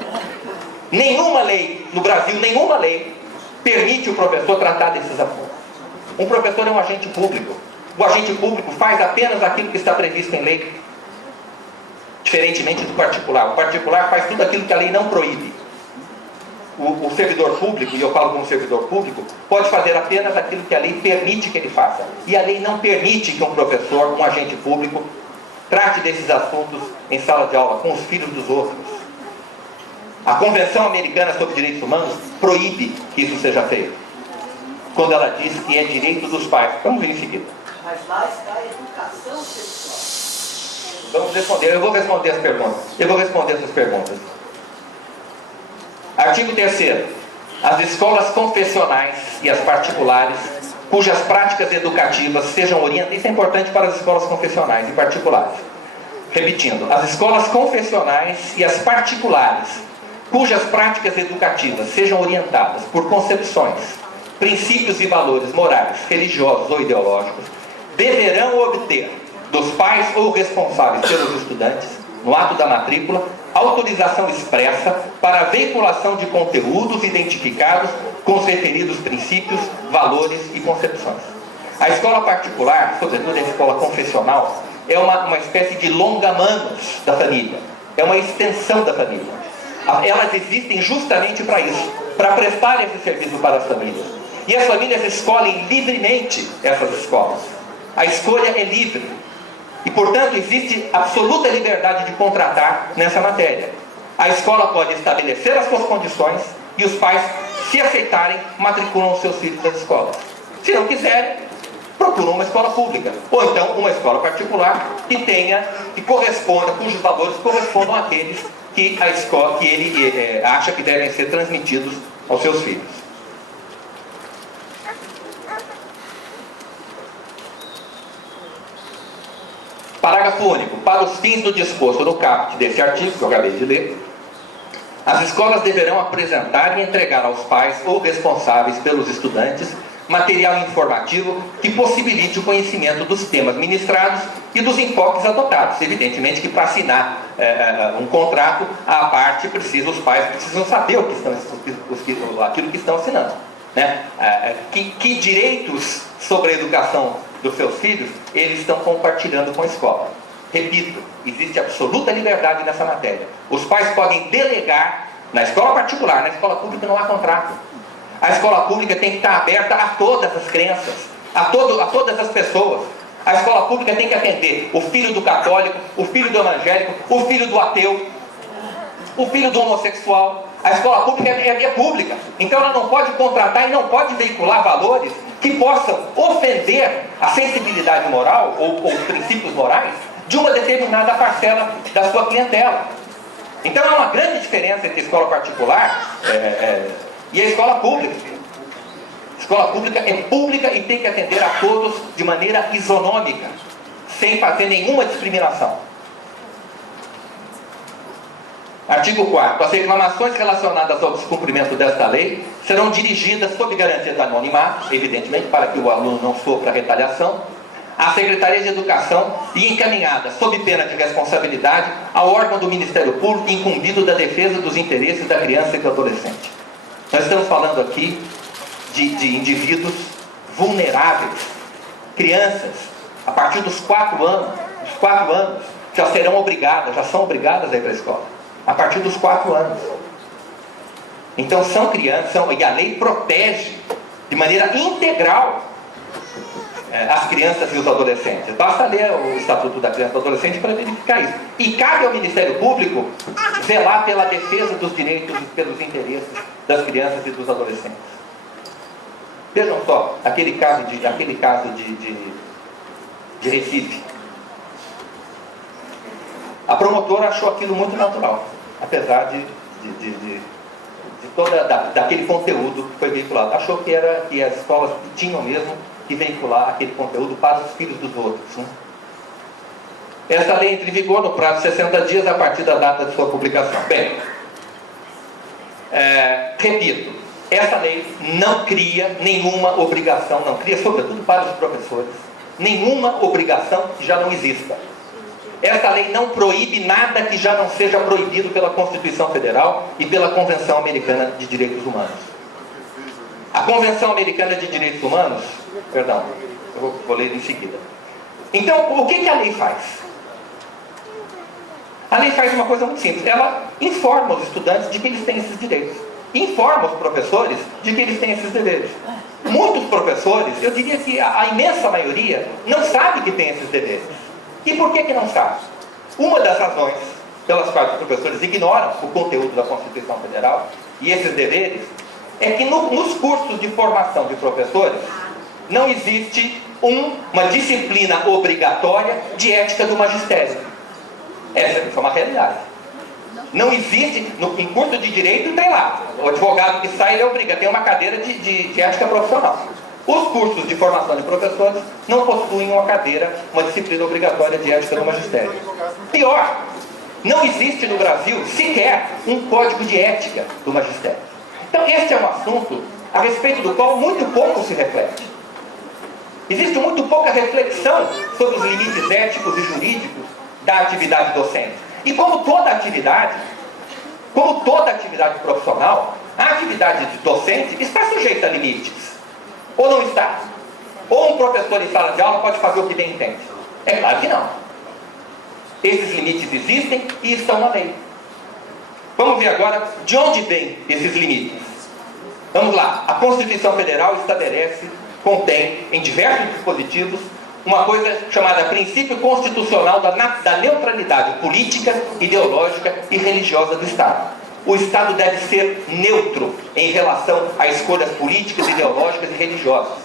Nenhuma lei, no Brasil, nenhuma lei permite o professor tratar desses assuntos. Um professor é um agente público. O agente público faz apenas aquilo que está previsto em lei. Diferentemente do particular. O particular faz tudo aquilo que a lei não proíbe. O servidor público, e eu falo como servidor público, pode fazer apenas aquilo que a lei permite que ele faça. E a lei não permite que um professor, um agente público, trate desses assuntos em sala de aula, com os filhos dos outros. A Convenção Americana sobre Direitos Humanos proíbe que isso seja feito, quando ela diz que é direito dos pais. Vamos ver em seguida. Mas lá está a educação sexual. Vamos responder, eu vou responder as perguntas. Eu vou responder essas perguntas. Artigo 3º. As escolas confessionais e as particulares, cujas práticas educativas sejam orientadas... Isso é importante para as escolas confessionais e particulares. Repetindo, as escolas confessionais e as particulares, cujas práticas educativas sejam orientadas por concepções, princípios e valores morais, religiosos ou ideológicos, deverão obter dos pais ou responsáveis pelos estudantes, no ato da matrícula, autorização expressa para a veiculação de conteúdos identificados com os referidos princípios, valores e concepções. A escola particular, sobretudo a escola confessional, é uma espécie de longa-manos da família. É uma extensão da família. Elas existem justamente para isso, para prestar esse serviço para as famílias. E as famílias escolhem livremente essas escolas. A escolha é livre. E, portanto, existe absoluta liberdade de contratar nessa matéria. A escola pode estabelecer as suas condições e os pais, se aceitarem, matriculam os seus filhos nas escolas. Se não quiserem, procuram uma escola pública. Ou então uma escola particular que corresponda, cujos valores correspondam àqueles que a escola, que ele acha que devem ser transmitidos aos seus filhos. Parágrafo único. Para os fins do disposto no caput desse artigo, que eu acabei de ler, as escolas deverão apresentar e entregar aos pais ou responsáveis pelos estudantes material informativo que possibilite o conhecimento dos temas ministrados e dos enfoques adotados. Evidentemente que para assinar um contrato, a parte os pais precisam saber aquilo que estão assinando. Né? Que direitos sobre a educação dos seus filhos eles estão compartilhando com a escola. Repito, existe absoluta liberdade nessa matéria. Os pais podem delegar na escola particular, na escola pública não há contrato. A escola pública tem que estar aberta a todas as crenças, a todas as pessoas. A escola pública tem que atender o filho do católico, o filho do evangélico, o filho do ateu, o filho do homossexual. A escola pública é pública, então ela não pode contratar e não pode veicular valores que possam ofender a sensibilidade moral ou princípios morais de uma determinada parcela da sua clientela. Então há uma grande diferença entre a escola particular e a escola pública. A escola pública é pública e tem que atender a todos de maneira isonômica, sem fazer nenhuma discriminação. Artigo 4º. As reclamações relacionadas ao descumprimento desta lei serão dirigidas sob garantia de anonimato, evidentemente, para que o aluno não sofra retaliação, à Secretaria de Educação e encaminhadas, sob pena de responsabilidade, ao órgão do Ministério Público incumbido da defesa dos interesses da criança e do adolescente. Nós estamos falando aqui de indivíduos vulneráveis, crianças, a partir dos 4 anos, já são obrigadas a ir para a escola. A partir dos 4 anos. Então são crianças, e a lei protege de maneira integral as crianças e os adolescentes. Basta ler o Estatuto da Criança e do Adolescente para verificar isso. E cabe ao Ministério Público zelar pela defesa dos direitos e pelos interesses das crianças e dos adolescentes. Vejam só, aquele caso de Recife. A promotora achou aquilo muito natural, apesar de daquele conteúdo que foi veiculado. Achou que as escolas tinham mesmo que veicular aquele conteúdo para os filhos dos outros, né? Essa lei entra em vigor no prazo de 60 dias a partir da data de sua publicação. Bem, repito, essa lei não cria nenhuma obrigação, não cria, sobretudo para os professores, nenhuma obrigação que já não exista. Essa lei não proíbe nada que já não seja proibido pela Constituição Federal e pela Convenção Americana de Direitos Humanos. A Convenção Americana de Direitos Humanos, perdão, eu vou ler em seguida. Então, o que a lei faz? A lei faz uma coisa muito simples. Ela informa os estudantes de que eles têm esses direitos. Informa os professores de que eles têm esses deveres. Muitos professores, eu diria que a imensa maioria, não sabe que tem esses deveres. E por que não sabe? Uma das razões pelas quais os professores ignoram o conteúdo da Constituição Federal e esses deveres é que nos cursos de formação de professores não existe uma disciplina obrigatória de ética do magistério. Essa é uma realidade. Não existe, em curso de direito tem lá, o advogado que sai ele obriga, tem uma cadeira de ética profissional. Os cursos de formação de professores não possuem uma cadeira, uma disciplina obrigatória de ética do magistério. Pior, não existe no Brasil sequer um código de ética do magistério. Então este é um assunto a respeito do qual muito pouco se reflete. Existe muito pouca reflexão sobre os limites éticos e jurídicos da atividade docente. E como toda atividade profissional, a atividade docente está sujeita a limites. Ou não está? Ou um professor em sala de aula pode fazer o que bem entende? É claro que não. Esses limites existem e estão na lei. Vamos ver agora de onde vêm esses limites. Vamos lá. A Constituição Federal contém em diversos dispositivos uma coisa chamada princípio constitucional da neutralidade política, ideológica e religiosa do Estado. O Estado deve ser neutro em relação a escolhas políticas, ideológicas e religiosas.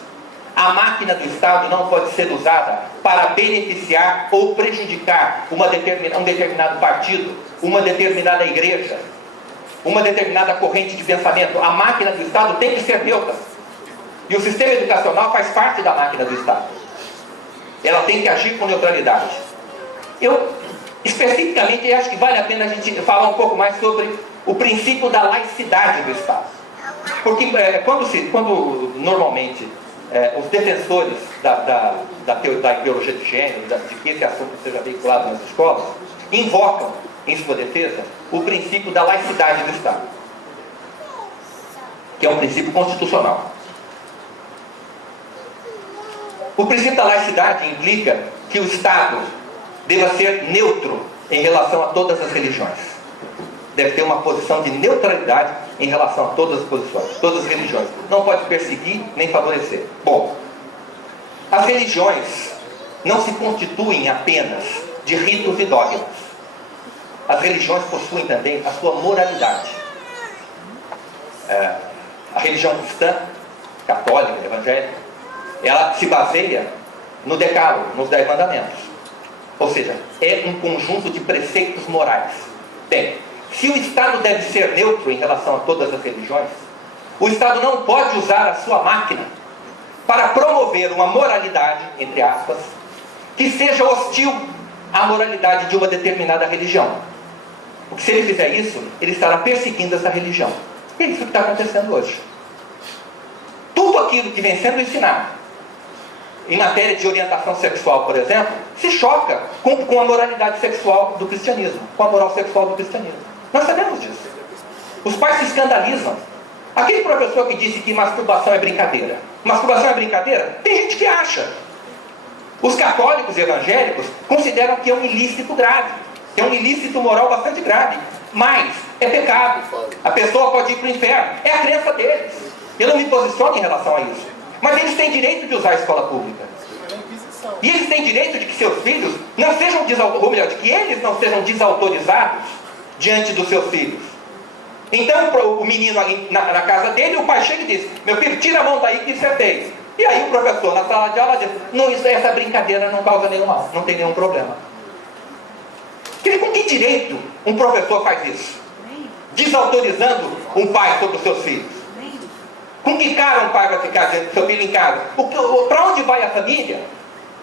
A máquina do Estado não pode ser usada para beneficiar ou prejudicar um determinado partido, uma determinada igreja, uma determinada corrente de pensamento. A máquina do Estado tem que ser neutra. E o sistema educacional faz parte da máquina do Estado. Ela tem que agir com neutralidade. Eu, especificamente, acho que vale a pena a gente falar um pouco mais sobre o princípio da laicidade do Estado. Porque quando normalmente os defensores da ideologia de gênero, de que esse assunto seja veiculado nas escolas, invocam em sua defesa o princípio da laicidade do Estado, que é um princípio constitucional. O princípio da laicidade implica que o Estado deva ser neutro em relação a todas as religiões. Deve ter uma posição de neutralidade em relação a todas as posições, todas as religiões. Não pode perseguir nem favorecer. Bom, as religiões não se constituem apenas de ritos e dogmas. As religiões possuem também a sua moralidade. A religião cristã, católica, evangélica, ela se baseia no decálogo, nos 10 mandamentos. Ou seja, é um conjunto de preceitos morais. Bem, se o Estado deve ser neutro em relação a todas as religiões, o Estado não pode usar a sua máquina para promover uma moralidade, entre aspas, que seja hostil à moralidade de uma determinada religião. Porque se ele fizer isso, ele estará perseguindo essa religião. E é isso que está acontecendo hoje. Tudo aquilo que vem sendo ensinado em matéria de orientação sexual, por exemplo, se choca com a moralidade sexual do cristianismo, com a moral sexual do cristianismo. Nós sabemos disso. Os pais se escandalizam. Aquele professor que disse que masturbação é brincadeira. Masturbação é brincadeira? Tem gente que acha. Os católicos e evangélicos consideram que é um ilícito grave. É um ilícito moral bastante grave. Mas é pecado. A pessoa pode ir para o inferno. É a crença deles. Eu não me posiciono em relação a isso. Mas eles têm direito de usar a escola pública. E eles têm direito de que seus filhos não sejam ou melhor, de que eles não sejam desautorizados diante dos seus filhos. Então o menino na casa dele, o pai chega e diz: meu filho, tira a mão daí que isso é feio. E aí o professor na sala de aula diz: não, essa brincadeira não causa nenhum mal, não tem nenhum problema. Com que direito um professor faz isso? Desautorizando um pai sobre os seus filhos. Com que cara um pai vai ficar diante do seu filho em casa? Para onde vai a família?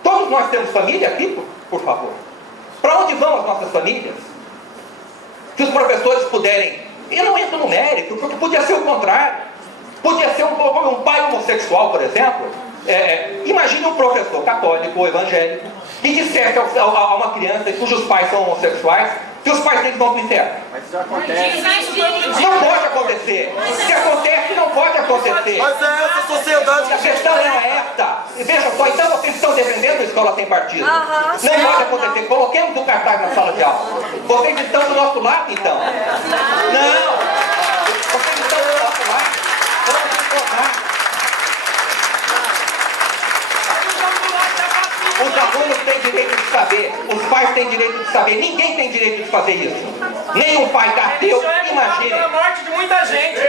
Todos nós temos família aqui, por favor. Para onde vão as nossas famílias? Se os professores puderem... Eu não entro no mérito, porque podia ser o contrário. Podia ser um pai homossexual, por exemplo. Imagine um professor católico ou evangélico que dissesse a uma criança cujos pais são homossexuais que os pais deles vão para o inferno. Mas isso acontece. Não pode acontecer. Se acontece, não pode acontecer. Mas é essa sociedade A questão é esta. Veja só, então vocês estão defendendo a escola sem partido. Não pode acontecer. Coloquemos o cartaz na sala de aula. Vocês estão do nosso lado, então. Não. Vocês estão do nosso lado. Vamos informar. Os alunos têm direito de saber, os pais têm direito de saber, ninguém tem direito de fazer isso. Nem um pai ateu, imaginem. A morte de muita gente.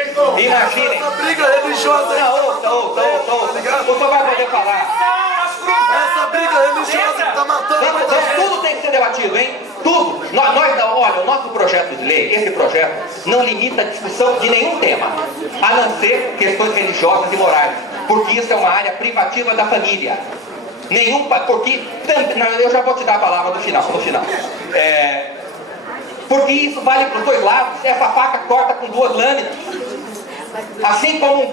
Imaginem. Essa briga religiosa. Não, ouça. O senhor vai poder falar. Essa briga religiosa que tá matando muita gente. Tudo tem que ser debatido, hein? Tudo. Olha, o nosso projeto de lei, esse projeto, não limita a discussão de nenhum tema, a não ser questões religiosas e morais, porque isso é uma área privativa da família. Porque eu já vou te dar a palavra no final. Porque isso vale para os dois lados. Essa faca corta com duas lâminas. Assim como um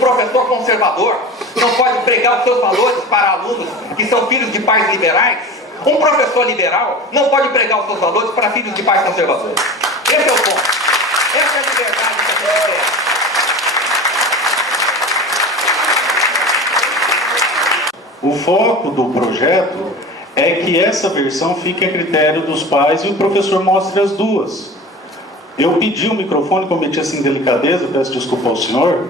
professor conservador não pode pregar os seus valores para alunos que são filhos de pais liberais, um professor liberal não pode pregar os seus valores para filhos de pais conservadores. Esse é o ponto. Essa é a liberdade que a gente tem. O foco do projeto é que essa versão fique a critério dos pais e o professor mostre as duas. Eu pedi o microfone, cometi essa indelicadeza, peço desculpa ao senhor,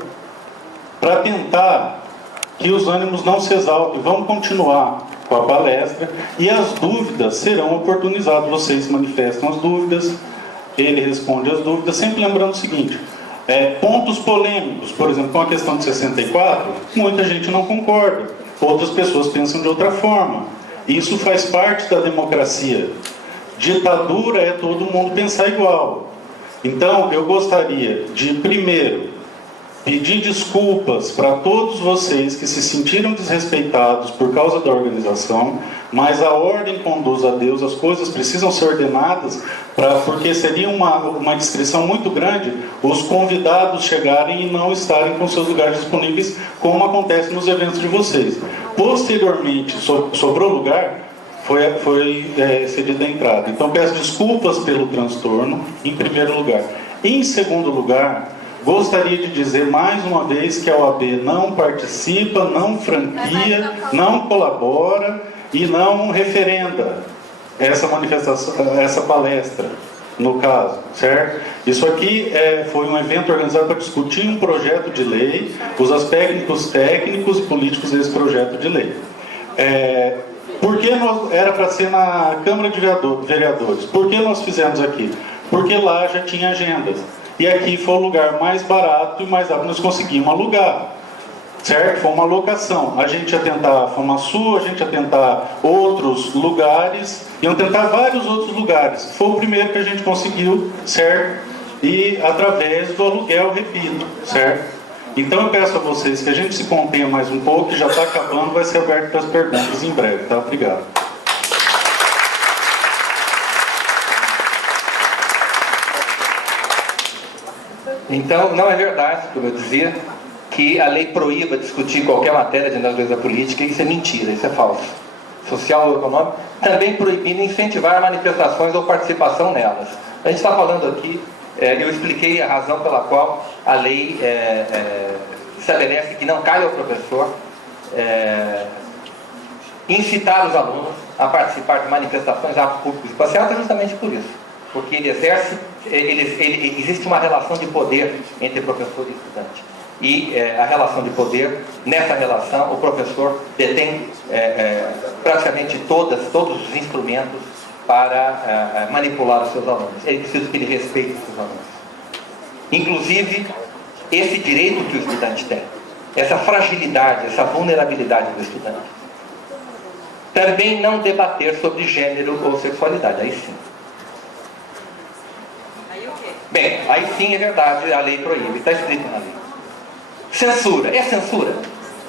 para tentar que os ânimos não se exaltem. Vamos continuar com a palestra e as dúvidas serão oportunizadas. Vocês manifestam as dúvidas, ele responde as dúvidas, sempre lembrando o seguinte, pontos polêmicos, por exemplo, com a questão de 64, muita gente não concorda. Outras pessoas pensam de outra forma. Isso faz parte da democracia. Ditadura é todo mundo pensar igual. Então, eu gostaria de, primeiro, pedir desculpas para todos vocês que se sentiram desrespeitados por causa da organização, mas a ordem conduz a Deus, as coisas precisam ser ordenadas, porque seria uma descrição muito grande os convidados chegarem e não estarem com seus lugares disponíveis, como acontece nos eventos de vocês. Posteriormente, sobrou lugar, foi cedida a entrada. Então, peço desculpas pelo transtorno, em primeiro lugar. Em segundo lugar, gostaria de dizer mais uma vez que a OAB não participa, não franquia, não colabora e não referenda essa manifestação, essa palestra, no caso, certo? Isso aqui foi um evento organizado para discutir um projeto de lei, os aspectos técnicos e políticos desse projeto de lei. Por que era para ser na Câmara de Vereadores? Por que nós fizemos aqui? Porque lá já tinha agendas. E aqui foi o lugar mais barato e mais rápido nós conseguimos alugar. Certo? Foi uma locação. A gente ia tentar a Fama Sul, a gente ia tentar outros lugares, iam tentar vários outros lugares. Foi o primeiro que a gente conseguiu, certo? E através do aluguel, repito, certo? Então eu peço a vocês que a gente se contenha mais um pouco, que já está acabando, vai ser aberto para as perguntas em breve, tá? Obrigado. Então, não é verdade, como eu dizia, que a lei proíba discutir qualquer matéria de natureza política. Isso é mentira, isso é falso. Social ou econômico, também proibindo incentivar manifestações ou participação nelas. A gente está falando aqui, eu expliquei a razão pela qual a lei estabelece que não cabe ao professor incitar os alunos a participar de manifestações, atos públicos e passeatas, justamente por isso. Porque ele exerce, existe uma relação de poder entre professor e estudante. E a relação de poder, nessa relação, o professor detém praticamente todos os instrumentos para manipular os seus alunos. Ele precisa que ele respeite os seus alunos. Inclusive, esse direito que o estudante tem, essa fragilidade, essa vulnerabilidade do estudante. Também não debater sobre gênero ou sexualidade. Aí sim. Aí o quê? Bem, aí sim é verdade, a lei proíbe, está escrito na lei. Censura, é censura?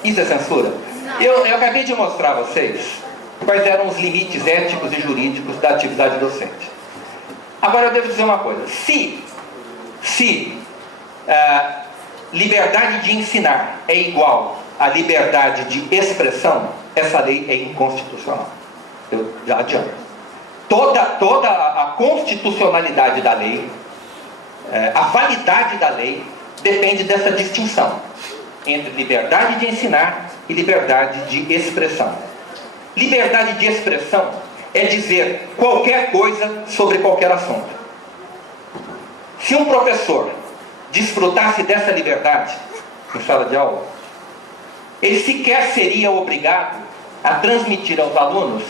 Isso é censura? Eu acabei de mostrar a vocês quais eram os limites éticos e jurídicos da atividade docente. Agora eu devo dizer uma coisa, se liberdade de ensinar é igual à liberdade de expressão, essa lei é inconstitucional. Eu já adianto. Toda a constitucionalidade da lei, a validade da lei, depende dessa distinção entre liberdade de ensinar e liberdade de expressão. Liberdade de expressão é dizer qualquer coisa sobre qualquer assunto. Se um professor desfrutasse dessa liberdade em sala de aula, ele sequer seria obrigado a transmitir aos alunos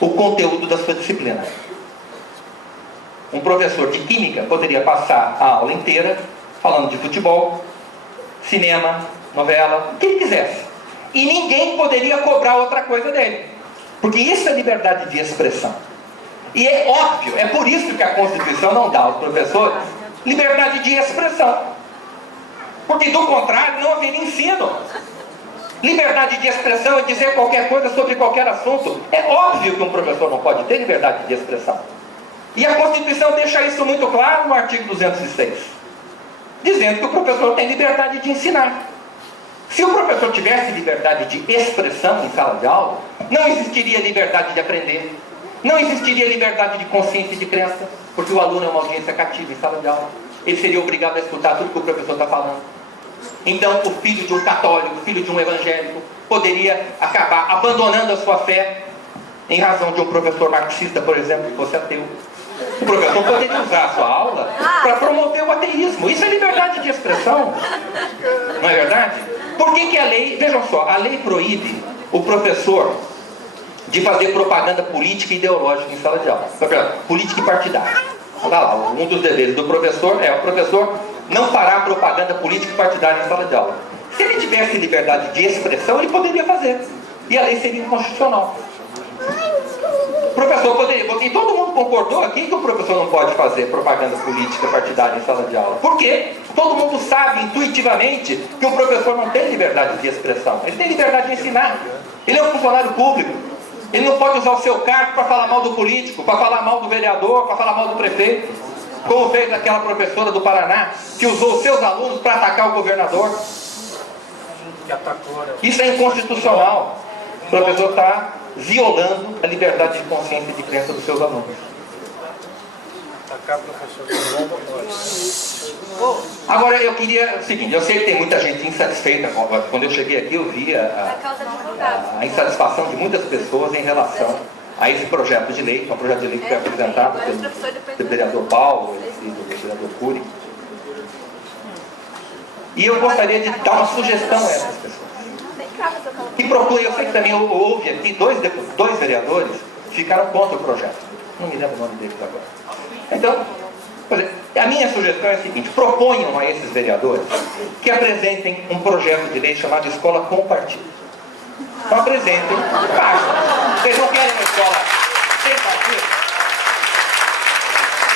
o conteúdo da sua disciplina. Um professor de química poderia passar a aula inteira falando de futebol, cinema, novela, o que ele quisesse. E ninguém poderia cobrar outra coisa dele. Porque isso é liberdade de expressão. E é óbvio, é por isso que a Constituição não dá aos professores liberdade de expressão. Porque do contrário não haveria ensino. Liberdade de expressão é dizer qualquer coisa sobre qualquer assunto. É óbvio que um professor não pode ter liberdade de expressão. E a Constituição deixa isso muito claro no artigo 206, dizendo que o professor tem liberdade de ensinar. Se o professor tivesse liberdade de expressão em sala de aula, não existiria liberdade de aprender, não existiria liberdade de consciência e de crença, porque o aluno é uma audiência cativa em sala de aula. Ele seria obrigado a escutar tudo que o professor está falando. Então, o filho de um católico, o filho de um evangélico, poderia acabar abandonando a sua fé em razão de um professor marxista, por exemplo, que fosse ateu. O professor poderia usar a sua aula para promover o ateísmo. Isso é liberdade de expressão. Não é verdade? Por que a lei... Vejam só, a lei proíbe o professor de fazer propaganda política e ideológica em sala de aula. Política e partidária. Olha lá, um dos deveres do professor é o professor não fará propaganda política e partidária em sala de aula. Se ele tivesse liberdade de expressão, ele poderia fazer. E a lei seria inconstitucional. O professor poderia, porque todo mundo concordou aqui que o professor não pode fazer propaganda política partidária em sala de aula. Por quê? Todo mundo sabe intuitivamente que o professor não tem liberdade de expressão. Ele tem liberdade de ensinar. Ele é um funcionário público. Ele não pode usar o seu cargo para falar mal do político, para falar mal do vereador, para falar mal do prefeito. Como fez aquela professora do Paraná, que usou os seus alunos para atacar o governador. Isso é inconstitucional. O professor está violando a liberdade de consciência e de crença dos seus alunos. Agora eu queria o seguinte, eu sei que tem muita gente insatisfeita. Quando eu cheguei aqui eu vi a insatisfação de muitas pessoas em relação a esse projeto de lei, que é um projeto de lei que foi apresentado pelo vereador Paulo e do vereador Cury. E eu gostaria de dar uma sugestão a essas pessoas. Que procurem, eu sei que também houve aqui dois vereadores que ficaram contra o projeto. Não me lembro o nome deles agora. Então, a minha sugestão é a seguinte: proponham a esses vereadores que apresentem um projeto de lei chamado Escola com Partido. Então apresentem, façam. Vocês não querem uma escola sem partido?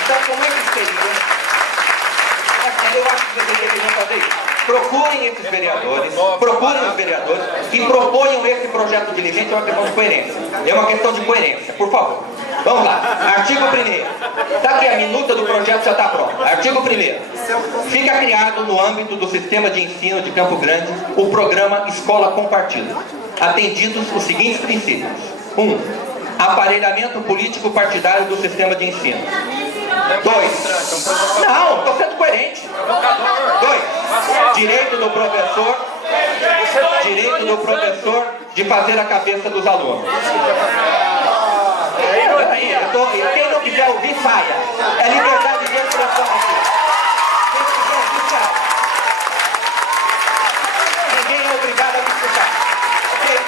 Então como é que seria? Eu acho que vocês deveriam fazer isso. Procurem esses vereadores, procurem os vereadores e proponham esse projeto de lei. Gente, é uma questão de coerência. É uma questão de coerência, por favor. Vamos lá. Artigo 1º. Está aqui a minuta do projeto, já está pronto. Artigo 1º. Fica criado no âmbito do sistema de ensino de Campo Grande o programa Escola com Partido, atendidos os seguintes princípios. 1. Aparelhamento político partidário do sistema de ensino. 2. Não, estou sendo coerente. 2. Direito do professor de fazer a cabeça dos alunos. Quem não quiser ouvir, saia. É liberdade de expressão aqui. Quem quiser ouvir, saia. Ninguém é obrigado a me escutar. Okay?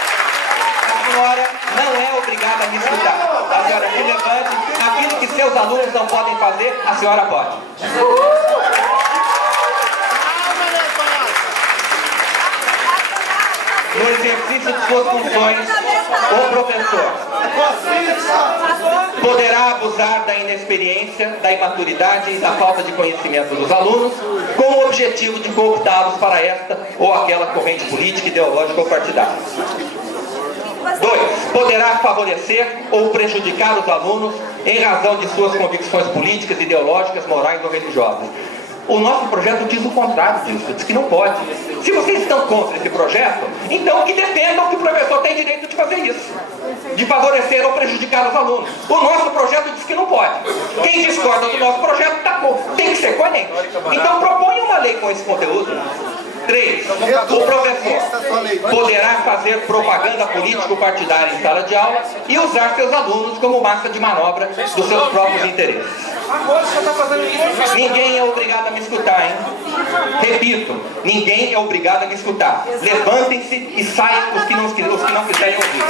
A senhora não é obrigada a me escutar. A senhora se levante. Aquilo que seus alunos não podem fazer, a senhora pode. No exercício exercício de suas funções, o professor poderá abusar da inexperiência, da imaturidade e da falta de conhecimento dos alunos, com o objetivo de cooptá-los para esta ou aquela corrente política, ideológica ou partidária. 2. Poderá favorecer ou prejudicar os alunos em razão de suas convicções políticas, ideológicas, morais ou religiosas. O nosso projeto diz o contrário disso, diz que não pode. Se vocês estão contra esse projeto, então que defendam que o professor tem direito de fazer isso, de favorecer ou prejudicar os alunos. O nosso projeto diz que não pode. Quem discorda do nosso projeto tem que ser coerente. Então proponha uma lei com esse conteúdo. 3. O professor poderá fazer propaganda político-partidária em sala de aula e usar seus alunos como massa de manobra dos seus próprios interesses. Ninguém é obrigado a me escutar, hein? Repito, ninguém é obrigado a me escutar. Levantem-se e saiam os que não quiserem ouvir.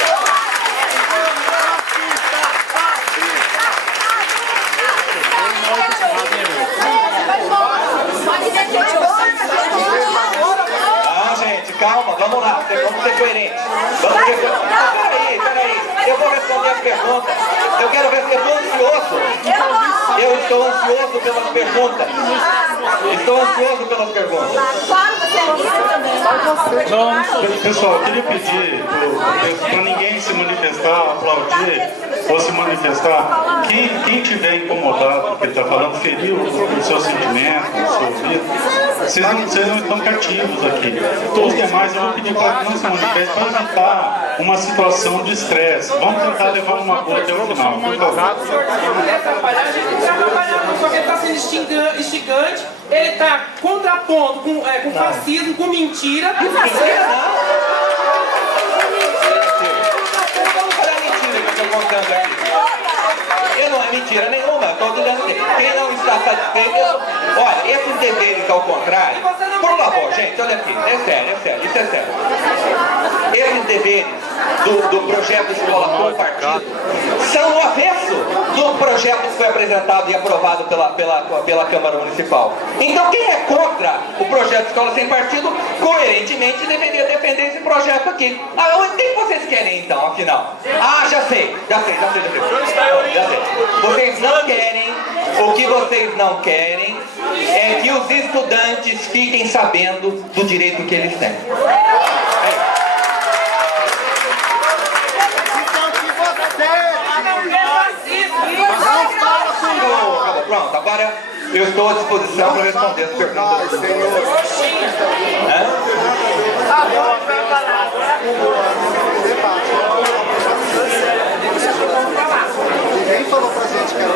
Calma, vamos lá, vamos ser coerentes. Vamos ser coerentes. Peraí. Eu vou responder as perguntas. Eu quero ver se eu estou ansioso. Eu estou ansioso pelas perguntas. Estou ansioso pelas perguntas. Pessoal, eu queria pedir para ninguém se manifestar, aplaudir ou se manifestar. Quem tiver incomodado com o que ele está falando, feriu o seu sentimento, o seu ouvido, vocês não estão cativos aqui. Todos os demais eu vou pedir para que não se manifestem para evitar uma situação de estresse. Vamos tentar levar uma boa até o final, por favor. A gente está trabalhando, só que ele está sendo instigante, ele está contrapondo com fascismo, com mentira. Não vamos falar mentira que eu estou contando aqui. Não é mentira nenhuma, estou dizendo que quem não está satisfeito, olha, esses deveres ao contrário, por favor, gente, olha aqui, é sério, isso é sério. Esses deveres do projeto Escola com Partido são o avesso do projeto que foi apresentado e aprovado pela Câmara Municipal. Então quem é contra o projeto Escola Sem Partido, coerentemente deveria defender esse projeto aqui. O que vocês querem então, afinal? Já sei. Vocês não querem, o que vocês não querem é que os estudantes fiquem sabendo do direito que eles têm. Pronto, agora eu estou à disposição para responder as perguntas. Ninguém falou pra gente que era